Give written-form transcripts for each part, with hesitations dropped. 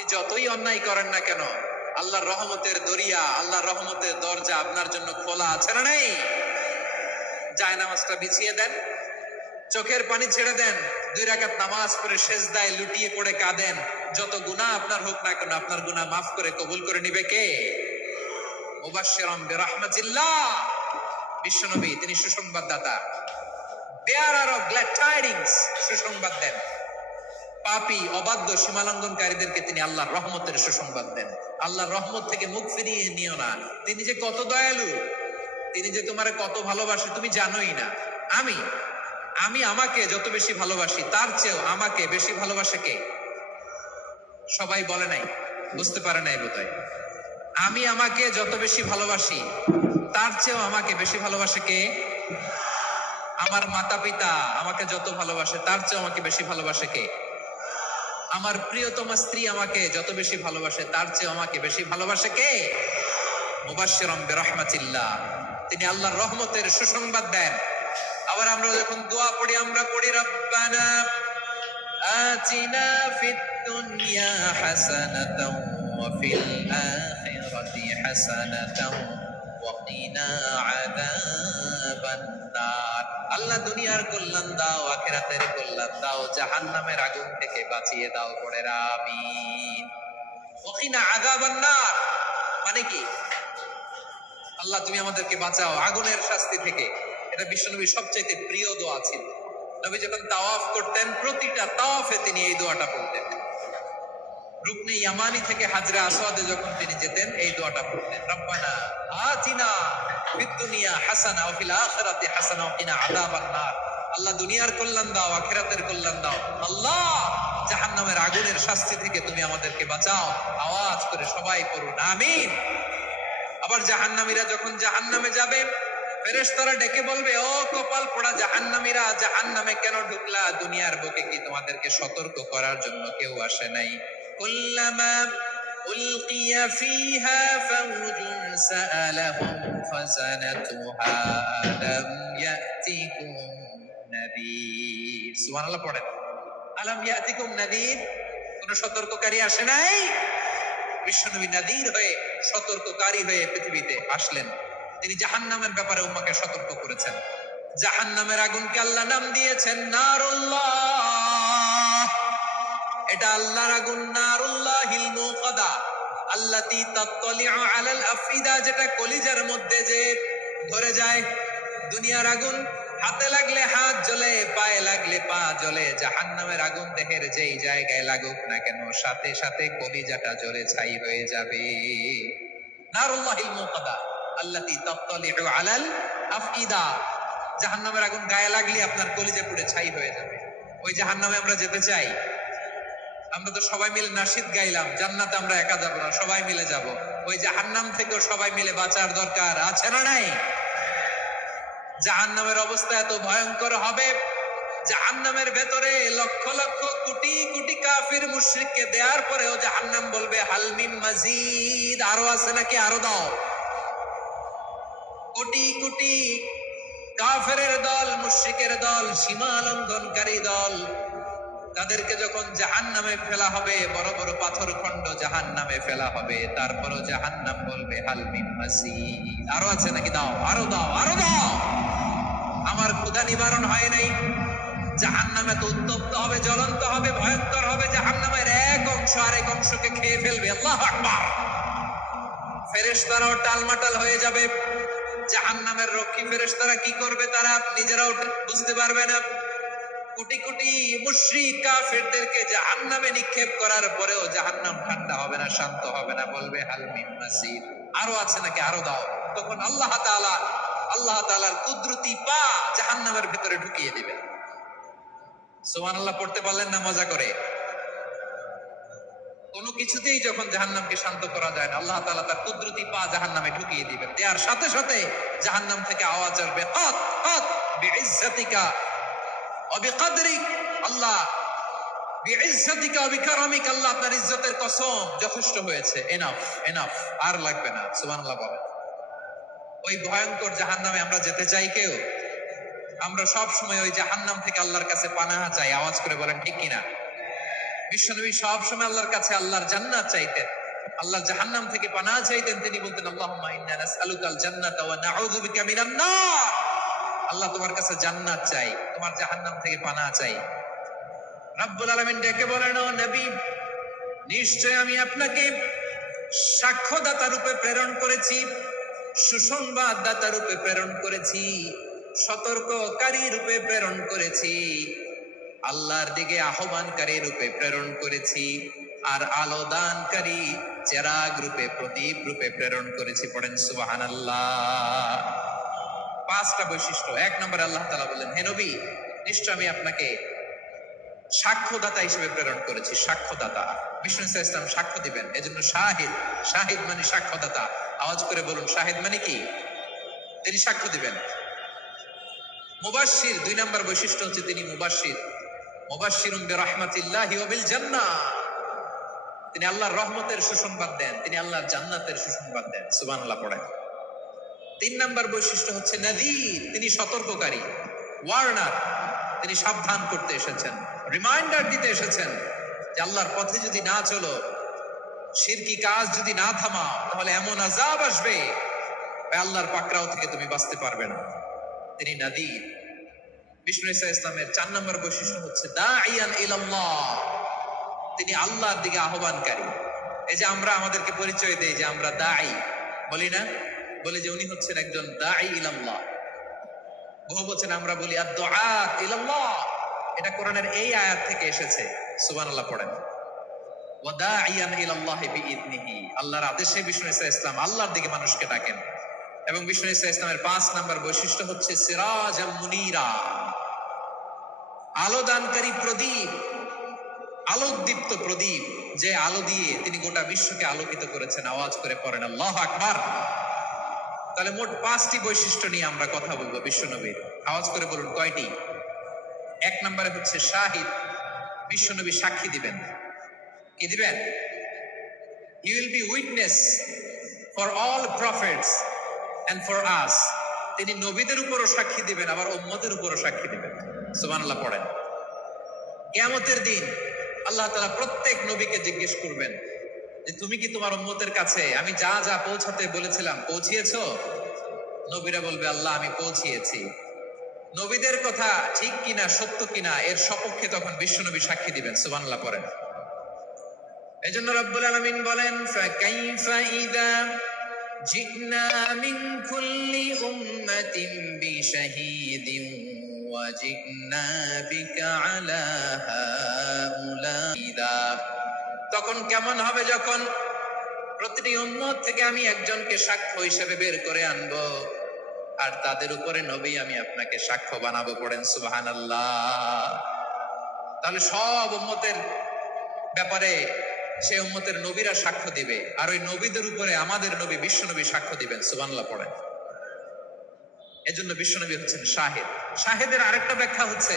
আপনি যতই অন্যায় করেন না কেন, আল্লাহর রহমতের দরিয়া, আল্লাহর রহমতের দরজা আপনার জন্য খোলা আছে না নেই? জায়নামাজটা বিছিয়ে দেন, চোখের পানি ছেড়ে দেন, 2 রাকাত নামাজ পড়ে সেজদায় লুটিয়ে পড়ে কাঁদেন। যত গুনাহ আপনার হোক না কেন, আপনার গুনাহ মাফ করে কবুল করে নিবে কে? মুবাশশিরাম বিরহমাতিল্লাহ, বিশ্বনবী তিনি সুসংবাদদাতা, বেয়ারার অফ গ্ল্যাড টাইডিংস, সুসংবাদ দেন। পাপী অবাধ্য সীমালঙ্ঘনকারীদেরকে তিনি আল্লাহর রহমতের সুসংবাদ দেন। আল্লাহর রহমত থেকে মুখ ফিরিয়ে নিও না। তিনি যে কত দয়ালু, তিনি যে তোমারে কত ভালোবাসে তুমি জানোই না। আমি আমি আমাকে যত বেশি ভালোবাসি তার চেয়েও আমাকে বেশি ভালোবাসে কে? সবাই বলে নাই, বুঝতে পারে নাই বোধহয়। আমি আমাকে যত বেশি ভালোবাসি তার চেয়েও আমাকে বেশি ভালোবাসে কে? আমার মাতা পিতা আমাকে যত ভালোবাসে তার চেয়েও আমাকে বেশি ভালোবাসে কে? আমার প্রিয়তমা স্ত্রী আমাকে যত বেশি ভালোবাসে তার চেয়ে আমাকে বেশি ভালোবাসে কে? মুবাশশিরাম বিরহমাতিল্লাহ, তিনি আল্লাহর রহমতের সুসংবাদ দেন। আবার আমরা যখন দোয়া পড়ি, আমরা পড়ি রব্বানা আতিনা ফিদ দুনিয়া হাসানাতাও ওয়া ফিল আখিরাতি হাসানাতাও ওয়া কিনা আযাবান নার। আল্লাহ দুনিয়ার কল্যাণ দাও, আখিরাতের কল্যাণ দাও, জাহান্নামের আগুন থেকে বাঁচিয়ে দাও। পড়ে আমিন। ওয়া কিনা আযাবান নার মানে কি? আল্লাহ তুমি আমাদেরকে বাঁচাও আগুনের শাস্তি থেকে। এটা বিশ্বনবীর সবচেয়ে প্রিয় দোয়া ছিল। নবী যখন তাওয়াফ করতেন, প্রতিটা তাওয়াফে তিনি এই দোয়াটা পড়তেন। রুকনে ইয়ামানি থেকে হাজরা আসওয়াদে যখন তিনি যেতেন, এই দোয়াটা পড়তেন, রব্বানা আতিনা ফিদ দুনিয়া হাসানা ওয়া ফিল আখিরাতি হাসানা ওয়া কিনা আযাবান নার। আল্লাহ দুনিয়ার কল্যাণ দাও, আখিরাতের কল্যাণ দাও। আল্লাহ জাহান্নামের আগুনের শাস্তি থেকে তুমি আমাদেরকে বাঁচাও। আওয়াজ করে সবাই পড়ুন আমিন। আবার জাহান্নামীরা যখন জাহান্নামে যাবে, ফেরেশতারা ডেকে বলবে, ও কপাল পোড়া জাহান্নামীরা, জাহান্নামে কেন ঢুকলা? দুনিয়ার বুকে কি তোমাদেরকে সতর্ক করার জন্য কেউ আসে নাই? কুল্লামা উলকিয়া ফিহা ফাওজুন সাআলাহুম ফাযানাতুহা আলাম ইয়াতিকুম নাযীর। সুবহানাল্লাহ পড়েন, আলাম ইয়াতিকুম নাযীর, কোন সতর্ককারী আসে নাই? বিশ্বনবী নাযীর হয়ে, সতর্ককারী হয়ে পৃথিবীতে আসলেন। তিনি জাহান্নামের ব্যাপারে উম্মাকে সতর্ক করেছেন। জাহান্নামের আগুনকে আল্লাহ নাম দিয়েছেন নারুল্লাহ। এটা আল্লাহর আগুন, নারুল্লাহিল মুকাদা আল্লাতী তাত্তালিউ আলাল আফিদা, যেটা কলিজার মধ্যে যে ধরে যায়। দুনিয়ার আগুন হাতে লাগলে হাত জ্বলে, পায়ে লাগলে পা জ্বলে। জাহান্নামের আগুন দেহের যেই জায়গায় লাগুক না কেন, সাথে সাথে কলিজাটা জ্বলে ছাই হয়ে যাবে। নারুল্লাহিল মুকাদা আল্লাতী তাত্তালিউ আলাল আফিদা, জাহান্নামের আগুন গায়ে লাগলে আপনার কলিজা পুড়ে ছাই হয়ে যাবে। ওই জাহান্নামে আমরা যেতে চাই? আমরা তো সবাই মিলে নাশিদ গাইলাম, জান্নাতে আমরা একা যাব না, সবাই মিলে যাব। ওই জাহান্নাম থেকেও সবাই মিলে বাঁচার দরকার আছে না নাই? জাহান্নামের অবস্থা এত ভয়ঙ্কর হবে, জাহান্নামের ভেতরে লক্ষ লক্ষ কোটি কোটি কাফির মুশরিককে দেওয়ার পরেও জাহান্নাম বলবে হাল মিন মাজিদ, আরো আছে নাকি, আরো দাও। কোটি কোটি কাফেরের দল, মুশরিকের দল, সীমা লঙ্ঘনকারী দল, তাদেরকে যখন জাহান্নামে ফেলা হবে, বড় বড় পাথর খণ্ড জাহান্নামে ফেলা হবে, তারপরও জাহান্নাম বলবে হাল মিন মাজিদ, আরো আছে নাকি, দাও, আরো দাও, আরো দাও। আমার ক্ষুধা নিবারণ হয় নাই। জাহান্নামে তো উত্তপ্ত হবে, জ্বলন্ত হবে, ভয়ঙ্কর হবে। জাহান্নামের এক অংশ আরেক অংশকে খেয়ে ফেলবে। আল্লাহু আকবার। ফেরেশতারাও টালমাটাল হয়ে যাবে। জাহান্নামের রক্ষী ফেরেশতারা কি করবে? তারা নিজেরাও বুঝতে পারবে না। কোটি কোটি মুশরিক কাফেরদেরকে জাহান্নামে নিক্ষেপ করার পরেও জাহান্নাম ঠান্ডা হবে না, শান্ত হবে না, বলবে হাল মিন মাজিদ, আরো আছে নাকি, আরো দাও। তখন আল্লাহ তাআলার কুদরতি পা জাহান্নামের ভিতরে ঢুকিয়ে দিবেন। সুবহানাল্লাহ পড়তে পারলেন না মজা করে? কোনো কিছুতেই যখন জাহান্নামকে শান্ত করা যায় না, আল্লাহ তাআলা তার কুদরতি পা জাহান্নামে ঢুকিয়ে দিবেন। দেয়ার সাথে সাথে জাহান্নাম থেকে আওয়াজ আসবে, কাত কাত বিইজ্জাতিকা ওয়া বিকদরিক, আল্লাহ বিইজ্জাতিকা ওয়া বিকারামিক, আল্লাহ আপনার ইজ্জতের কসম, যথেষ্ট হয়েছে, এনাফ এনাফ, আর লাগবে না। সুবহানাল্লাহ বলেন। ওই ভয়ঙ্কর জাহান্নামে আমরা যেতে চাই কেউ? আমরা সব সময় ওই জাহান্নাম থেকে আল্লাহর কাছে পানাহা চাই। আওয়াজ করে বলেন ঠিক কিনা? বিশ্বনবী সব সময় আল্লাহর কাছে আল্লাহর জান্নাত চাইতেন, আল্লাহর জাহান্নাম থেকে পানাহ চাইতেন। তিনি বলতেন আল্লাহুম্মা ইন্না নাসআলুকাল জান্নাতা ওয়া নাউযু বিকা মিনান নার। আল্লাহ তোমার কাছে জান্নাত চাই, তোমার জাহান্নাম থেকে পানাহ চাই। রব্বুল আলামিন ডেকে বলেন, ও নবী, নিশ্চয় আমি আপনাকে সাক্ষ্যদাতা রূপে প্রেরণ করেছি, সুসংবাদদাতা রূপে প্রেরণ করেছি, সতর্ককারী রূপে প্রেরণ করেছি, আল্লাহর দিকে আহ্বানকারী রূপে প্রেরণ করেছি, আর আলো দানকারী চেরাগ রূপে, প্রদীপ রূপে প্রেরণ করেছি। পড়েন সুবহানাল্লাহ। 5টা বৈশিষ্ট্য। 1 নম্বরে আল্লাহ তাআলা বলেন, হে নবী, নিশ্চয় আমি আপনাকে সাক্ষ্যদাতা হিসেবে প্রেরণ করেছি। সাক্ষ্যদাতা, বিষ্ণু ইসলাম সাক্ষ্য দিবেন, এজন্য শাহিদ। শাহিদ মানে সাক্ষ্যদাতা। আওয়াজ করে বলুন, শাহিদ মানে কি? তিনি সাক্ষ্য দিবেন। মুবাশশির, 2 নম্বর বৈশিষ্ট্য হচ্ছে তিনি মুবাশশির। মুবাশশিরুম বিরাহমাতিল্লাহি ওয়া বিল জান্নাহ। তিনি আল্লাহর রহমতের সুসংবাদ দেন, তিনি আল্লাহর জান্নাতের সুসংবাদ দেন। সুবহানাল্লাহ পড়েন। 3 নম্বর বৈশিষ্ট্য হচ্ছে নাযীর, তিনি সতর্ককারী, ওয়ার্নার। তিনি সাবধান করতে এসেছেন, রিমাইন্ডার দিতে এসেছেন যে আল্লাহর পথে যদি না চলো, শিরকি কাজ যদি না থামাও, তাহলে এমন আযাব আসবে আল্লাহর পাকড়াও থেকে তুমি বাঁচতে পারবে না। তিনি নাযীর। বিষ্ণু ইসলামের 4 নম্বর বৈশিষ্ট্য হচ্ছে দাঈয়ান ইলাল্লাহ, তিনি আল্লাহর দিকে আহ্বানকারী। এই যে আমরা আমাদেরকে পরিচয় দেই যে আমরা দাঈ, বলি না? বলি যে উনি হচ্ছেন একজন দাঈ ইলাল্লাহ। বহু বচনে আমরা বলি আদ-দুআত ইলাল্লাহ। এটা কোরআনের এই আয়াত থেকে এসেছে। সুবহানাল্লাহ পড়েন। ওয়া দাঈয়ান ইলাল্লাহি বিইذনিহি, আল্লাহর আদেশে বিষ্ণু ইসলাম আল্লাহর দিকে মানুষকে ডাকেন। এবং বিষ্ণু ইসলামের 5 নম্বর বৈশিষ্ট্য হচ্ছে সিরাজাম মুনীরা, আলো দানকারী প্রদীপ, আলোকদীপ্ত প্রদীপ, যে আলো দিয়ে তিনি গোটা বিশ্বকে আলোকিত করেছেন। আওয়াজ করে পড়েন আল্লাহু আকবার। তাহলে মোট 5টি বৈশিষ্ট্য নিয়ে আমরা কথা বলবো বিশ্বনবীর। আওয়াজ করে বলুন কয়টি? 1 নম্বরে হচ্ছে শাহিদ, বিশ্বনবী সাক্ষী দিবেন। কি দিবেন? He will be witness for all prophets and for us. তিনি নবীদের উপরও সাক্ষী দিবেন, আবার উম্মতের উপরও সাক্ষী দিবেন। সুবহানাল্লাহ পড়েন। কিয়ামতের দিন আল্লাহ তাআলা প্রত্যেক নবীকে জিজ্ঞেস করবেন যে তুমি কি তোমার উম্মতের কাছে আমি যা যা পৌঁছাতে বলেছিলাম পৌঁছিয়েছো? নবীরা বলবে আল্লাহ আমি পৌঁছিয়েছি। নবীদের কথা ঠিক কিনা, সত্য কিনা, এর সপক্ষে তখন বিশ্বনবী সাক্ষী দিবেন। সুবহানাল্লাহ পড়েন। এজন্য রব্বুল আলামিন বলেন, ফাকাইফা ইযা জিনা মিন কুল্লি উম্মাতিন বিশাহীদিন ওয়া জিনা বিকা আলা হাউলা। তখন কেমন হবে যখন প্রতিটি উম্মত থেকে আমি একজনকে সাক্ষ্য হিসেবে বের করে আনবো, আর তাদের উপরে নবী আমি আপনাকে সাক্ষ্য বানাবো। পড়েন সুবহানাল্লাহ। তাহলে সব উম্মতের ব্যাপারে সে উম্মতের নবীরা সাক্ষ্য দিবে, আর ওই নবীদের উপরে আমাদের নবী বিশ্বনবী সাক্ষ্য দিবেন। সুবহানাল্লাহ পড়েন। এজন্য বিশ্বনবী হচ্ছেন শাহিদ। শাহিদের আরেকটা ব্যাখ্যা হচ্ছে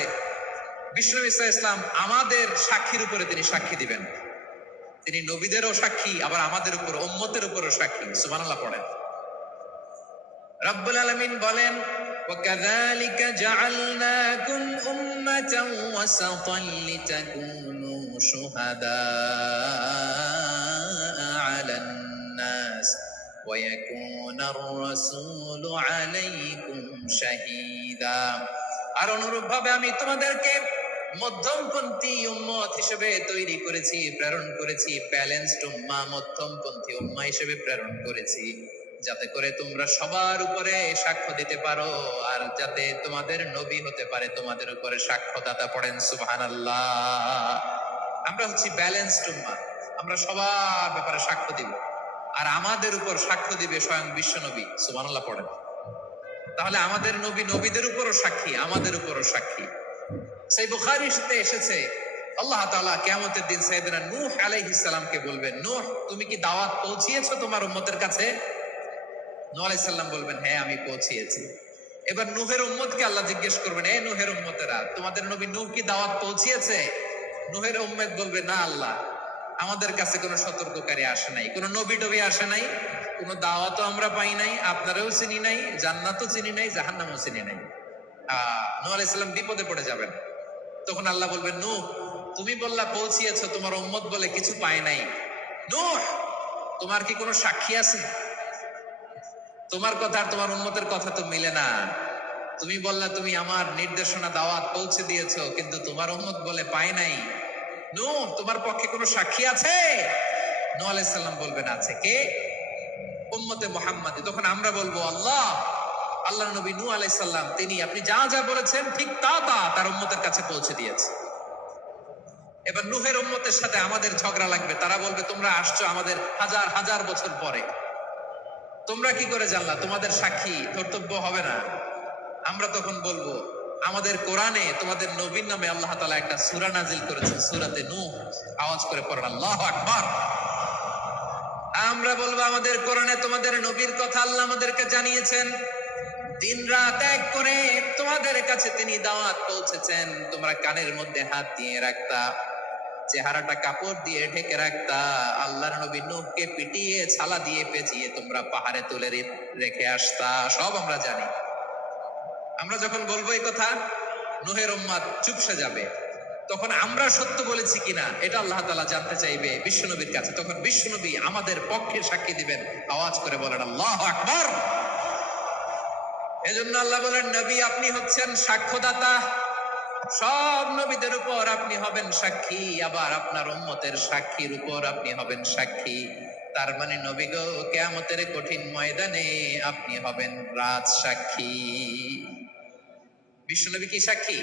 বিশ্বনবী সাল্লাল্লাহু আলাইহি ওয়াসাল্লাম আমাদের সাক্ষীর উপরে তিনি সাক্ষী দিবেন। তিনি নবীদেরও সাক্ষী, আবার আমাদের উপর, উম্মতের উপরও সাক্ষী। সুবহানাল্লাহ পড়েন। রব্বুল আলামিন বলেন, وَكَذَلِكَ جَعَلْنَاكُمْ أُمَّةً وَسَطًا لِتَكُونُوا شُهَدَاءَ عَلَى النَّاسِ وَيَكُونَ الرَّسُولُ عَلَيْكُمْ شَهِيدًا। আর অনুরূপভাবে আমি তোমাদেরকে মধ্যমপন্থী উম্মত হিসেবে তৈরি করেছি, প্রেরণ করেছি। ব্যালেন্সড উম্মাহ, মধ্যমপন্থী উম্মাহ হিসেবে প্রেরণ করেছি, যাতে করে তোমরা সবার উপরে সাক্ষ্য দিতে পারো, আর যাতে তোমাদের নবী হতে পারে তোমাদের উপরে সাক্ষ্যদাতা। পড়েন সুবহানাল্লাহ। আমরা হচ্ছি ব্যালেন্সড উম্মাহ, আমরা সবার ব্যাপারে সাক্ষ্য দিব, আর আমাদের উপর সাক্ষ্য দিবে স্বয়ং বিশ্বনবী। সুবহানাল্লাহ পড়েন। তাহলে আমাদের নবী নবীদের উপরও সাক্ষী, আমাদের উপরও সাক্ষী। সেই বুখারীতে এসেছে আল্লাহ তাআলা কিয়ামতের দিন সাইয়েদনা নূহ আলাইহিস সালামকে বলবেন, নূহ তুমি কি দাওয়াত পৌঁছিয়েছো তোমার উম্মতের কাছে? নূহ আলাইহিস সালাম বলবেন, হ্যাঁ আমি পৌঁছিয়েছি। এবার নূহের উম্মতকে আল্লাহ জিজ্ঞেস করবেন, এ নূহের উম্মতেরা, তোমাদের নবী নূহ কি দাওয়াত পৌঁছিয়েছে? নূহের উম্মত বলবে, না আল্লাহ, আমাদের কাছে কোনো সতর্ককারী আসে নাই, কোনো নবী টবি আসে নাই, কোনো দাওয়াতও আমরা পাই নাই, আপনারাও চিনি নাই, জান্নাতও চিনি নাই, জাহান্নামও চিনি নাই। নূহ আলাইহিস সালাম বিপদে পড়ে যাবেন। তখন আল্লাহ বলবেন, নূহ তুমি বললা পৌঁছিয়েছো, তোমার উম্মত বলে কিছু পায় নাই। নূহ, তোমার কি কোনো সাক্ষী আছে? তোমার কথা আর তোমার উম্মতের কথা তো মিলে না। তুমি বললা তুমি আমার নির্দেশনা দাওয়াত পৌঁছে দিয়েছো, কিন্তু তোমার উম্মত বলে পায় নাই। নূহ, তোমার পক্ষে কোনো সাক্ষী আছে? নূহ আলাইহিস সালাম বলবেন আছে। কে? উম্মতে মুহাম্মাদী। তখন আমরা বলবো আল্লাহ, আল্লাহ নবী নূহ আলাইহিস সালাম তিনি আপনি যা যা বলেছেন ঠিক তা তা তার উম্মতের কাছে পৌঁছে দিয়েছে। এবার নূহের উম্মতের সাথে আমাদের ঝগড়া লাগবে। তারা বলবে তোমরা আসছো আমাদের হাজার হাজার বছর পরে, তোমরা কি করে জানলা? তোমাদের সাক্ষী কর্তব্য হবে না? আমরা তখন বলবো আমাদের কোরআনে তোমাদের নবীর নামে আল্লাহ তাআলা একটা সূরা নাজিল করেছেন, সূরাতে নূহ। আওয়াজ করে পড়েন আল্লাহু আকবার। আমরা বলবো আমাদের কোরআনে তোমাদের নবীর কথা আল্লাহ আমাদেরকে জানিয়েছেন, দিন রাত এক করে তোমাদের কাছে তিনি দাওয়াত পৌঁছেছেন। তোমরা কানের মধ্যে হাত দিয়ে রাখতা, চেহারাটা কাপড় দিয়ে ঢেকে রাখতা, আল্লাহর নবী নূহকে পিটিয়ে ছালা দিয়ে পেঁচিয়ে তোমরা পাহাড়ে তুলে রেখে আসতা। সব আমরা জানি। আমরা যখন বলবো এই কথা, নূহের উম্মত চুপসে যাবে। তখন আমরা সত্য বলেছি কিনা এটা আল্লাহ তাআলা জানতে চাইবে বিশ্বনবীর কাছে। তখন বিশ্বনবী আমাদের পক্ষে সাক্ষী দিবেন। আওয়াজ করে বলেন আল্লাহু আকবার। এজন্য আল্লাহ বলেন নবী আপনি হচ্ছেন সাক্ষ্যদাতা, সব নবীদের উপর আপনি হবেন সাক্ষী, আবার আপনার উম্মতের সাক্ষীর উপর আপনি হবেন সাক্ষী। তার মানে নবী গো, কিয়ামতের কঠিন ময়দানে আপনি হবেন রাজ সাক্ষী। বিশ্বনবী কি সাক্ষী?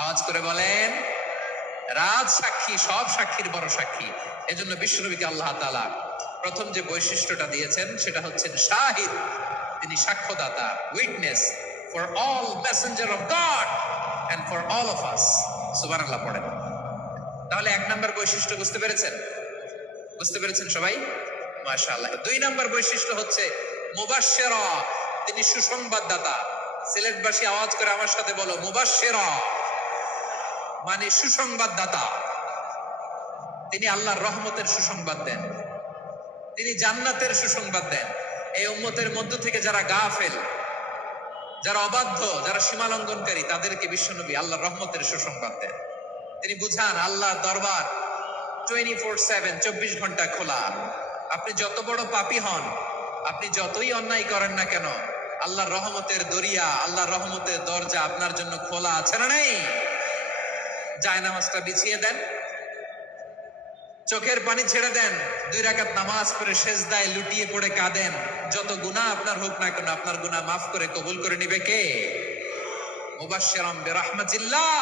আওয়াজ করে বলেন রাজ সাক্ষী, সব সাক্ষীর বড় সাক্ষী। এজন্য বিশ্বনবীকে আল্লাহ তাআলা প্রথম যে বৈশিষ্ট্যটা দিয়েছেন সেটা হচ্ছেন শাহিদ। তিনি সাক্ষ্যদাতা, witness for all messenger of God and for all of us. সুবহানাল্লাহ পড়েন। তাহলে এক নাম্বার বৈশিষ্ট্য বুঝতে পেরেছেন? বুঝতে পেরেছেন সবাই? মাশাআল্লাহ। দুই নাম্বার বৈশিষ্ট্য হচ্ছে মুবাশশিরা, তিনি সুসংবাদদাতা। সিলেটবাসী আওয়াজ করে আমার সাথে বলো মুবাশশিরা, মানে সুসংবাদদাতা। তিনি আল্লাহর রহমতের সুসংবাদ দেন, তিনি জান্নাতের সুসংবাদ দেন। এই উম্মতের মধ্য থেকে যারা গাফেল, যারা অবাধ্য, যারা সীমালঙ্ঘনকারী, তাদেরকে বিশ্বনবী আল্লাহর রহমতের সুসংবাদ দেন। তিনি বুঝান আল্লাহর দরবার 24/7, 24 ঘন্টা খোলা। আপনি যত বড় পাপী হন, আপনি যতই অন্যায় করেন না কেন, আল্লাহর রহমতের দরিয়া, আল্লাহর রহমতের দরজা আপনার জন্য খোলা আছে না নেই? জায়নামাজটা বিছিয়ে দেন, চোখের পানি ছেড়ে দেন, 2 রাকাত নামাজ পড়ে সেজদায় লুটিয়ে পড়ে কাঁদেন। যত গুনাহ আপনার হোক না কেন, আপনার গুনাহ মাফ করে কবুল করে নিবে কে? মুবাশশিরাম বিরাহমাতিল্লাহ।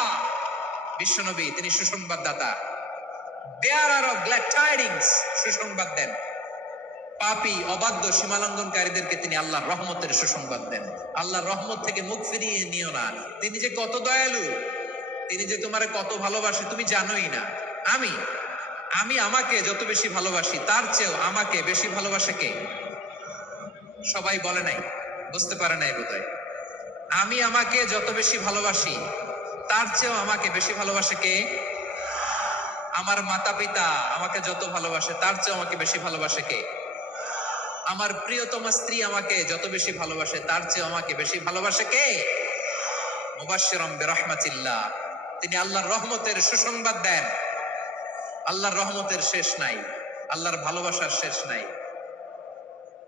বিশ্বনবী তিনি সুসংবাদদাতা, বেয়ারার অফ গ্ল্যাড টাইডিংস, সুসংবাদ দেন। পাপী, অবাধ্য, সীমালঙ্ঘনকারীদেরকে তিনি আল্লাহর রহমতের সুসংবাদ দেন। আল্লাহর রহমত থেকে মুখ ফিরিয়ে নিও না। তিনি যে কত দয়ালু, তিনি যে তোমারে কত ভালোবাসে তুমি জানোই না। আমি আমাকে যত বেশি ভালোবাসি তার চেয়েও আমাকে বেশি ভালোবাসে কে? সবাই বলে নাই, বুঝতে পারে নাই বোধহয়। আমি আমাকে যত বেশি ভালোবাসি তার চেয়েও আমাকে বেশি ভালোবাসে কে? আমার মাতা পিতা আমাকে যত ভালোবাসে তার চেয়েও আমাকে বেশি ভালোবাসে কে? আমার প্রিয়তমা স্ত্রী আমাকে যত বেশি ভালোবাসে তার চেয়েও আমাকে বেশি ভালোবাসে কে? মুবাশশিরাম বিরাহমাতিল্লাহ, তিনি আল্লাহর রহমতের সুসংবাদ দেন। আল্লাহর রহমতের শেষ নাই, আল্লাহর ভালোবাসার শেষ নাই।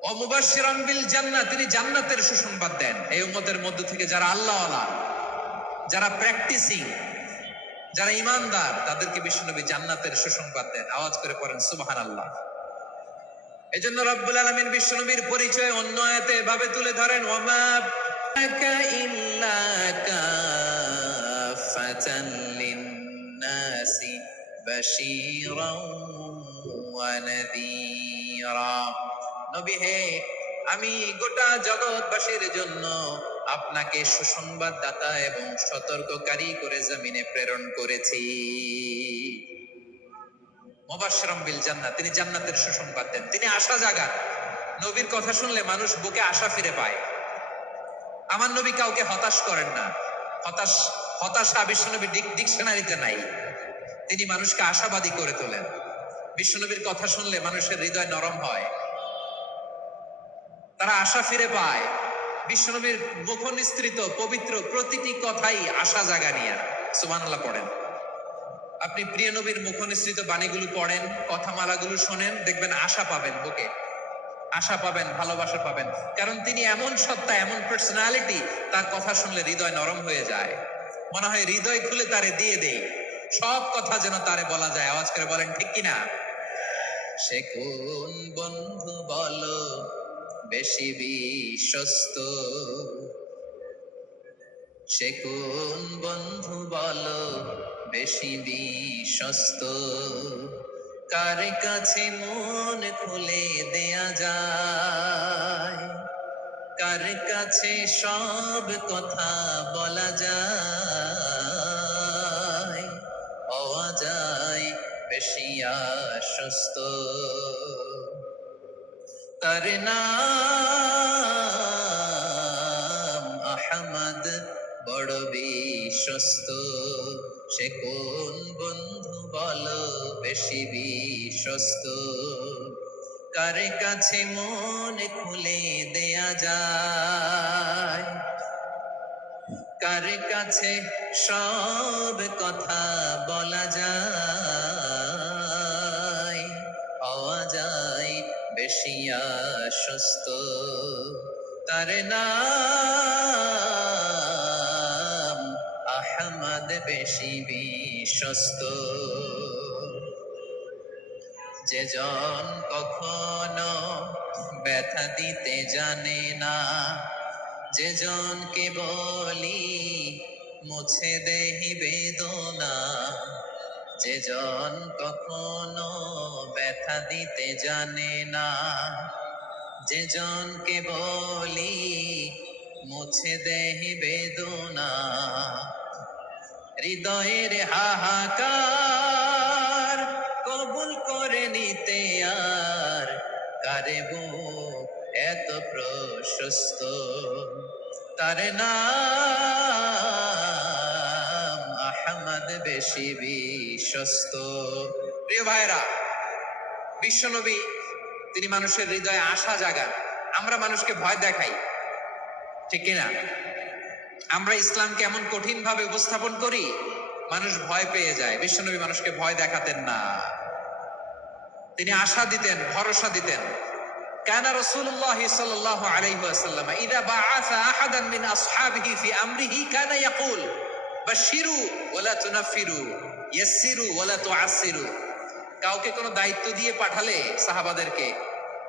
ও মুবাশশিরাম বিল জান্নাহ, তিনি জান্নাতের সুসংবাদ দেন। এই উম্মতের মধ্য থেকে যারা আল্লাহওয়ালা, যারা প্র্যাকটিসিং, যারা ঈমানদার, তাদেরকে বিশ্বনবী জান্নাতের সুসংবাদ দেন। আওয়াজ করে পড়েন সুবহানাল্লাহ। এজন্য রব্বুল আলামিন বিশ্বনবীর পরিচয় অন্য আয়াতে এভাবে তুলে ধরেন, ওয়ামা বাকা ইল্লা কাফাতান লিন-নাসি বাশীরাও ওয়া নাযীরা। নবী হে, আমি গোটা জগৎবাসীর জন্য আপনাকে সুসংবাদদাতা এবং সতর্ককারী করে জমিনে প্রেরণ করেছি। মুবাশশিরাম বিল জান্নাহ, তিনি জান্নাতের সুসংবাদ দেন, তিনি আশা জাগান। নবীর কথা শুনলে মানুষ বুকে আশা ফিরে পায়। আমার নবী কাউকে হতাশ করেন না। হতাশা বিশ্বনবীর ডিকশনারিতে নাই। তিনি মানুষকে আশাবাদী করে তোলেন। বিশ্বনবীর কথা শুনলে মানুষের হৃদয় নরম হয়, তারা আশা ফিরে পায়। বিশ্বনবীর মুখ নিঃসৃত পবিত্র প্রতিটি কথাই আশা জাগানিয়া। সুবহানাল্লাহ পড়েন। আপনি প্রিয় নবীর মুখনিসৃত বাণীগুলো পড়েন, কথামালাগুলো শোনেন, দেখবেন আশা পাবেন, বুকে আশা পাবেন, ভালোবাসা পাবেন। কারণ তিনি এমন সত্তা, এমন পার্সোনালিটি, তার কথা শুনলে হৃদয় নরম হয়ে যায়। মনে হয় হৃদয় খুলে তারে দিয়ে দেই, সব কথা যেন তারে বলা যায়। আওয়াজ করে বলেন ঠিক কিনা? সে কোন বন্ধু বলো বেশি বিশ্বস্ত, সে কোন বন্ধু বলো বেশি বিশ্বস্ত, কার কাছে মন খুলে দেয়া যায়, কার কাছে সব কথা বলা যায়, হওয়া যায় বেশি আশ্বস্ত। তার নাম আহমদ, বড় বিশ্বস্ত। সে কোন বন্ধু বলো বেশি বিশ্বস্ত, কার কাছে মন খুলে দেয়া যায়, কার কাছে সব কথা বলা যায়, পাওয়া যায় বেশি আশ্বস্ত। তার নাম আহমদ, বেশি বিশ্বস্ত। যে জন কখনো ব্যথা দিতে জানে না, যে জনকে বলি মুছে দেহি বেদনা, যে জন কখনো ব্যথা দিতে জানে না, যে জনকে বলি মুছে দেহি বেদনা, হৃদয়ের হাহাকার কবুল করে নিতে আর কারে বুক এত প্রশস্ত। তার নাম আহমদ, বেশি বিশ্বস্ত। প্রিয় ভাইরা, বিশ্বনবী তিনি মানুষের হৃদয়ে আশা জাগান। আমরা মানুষকে ভয় দেখাই, ঠিক কিনা? আমরা ইসলামকে এমন কঠিন ভাবে উপস্থাপন করি, মানুষ ভয় পেয়ে যায়। বিশ্বনবী মানুষকে ভয় দেখাতেন না, তিনি আশা দিতেন, ভরসা দিতেন। কানা রাসূলুল্লাহ সাল্লাল্লাহু আলাইহি ওয়াসাল্লাম ইযা বাআসা আহাদান মিন আসহাবিহি ফি আমরিহি কানা ইয়াকুল বাশশিরু ওয়া লা তুনাফিরু, ইয়াসসিরু ওয়া লা তুআসসিরু। কাউকে কোনো দায়িত্ব দিয়ে পাঠালে সাহাবাদেরকে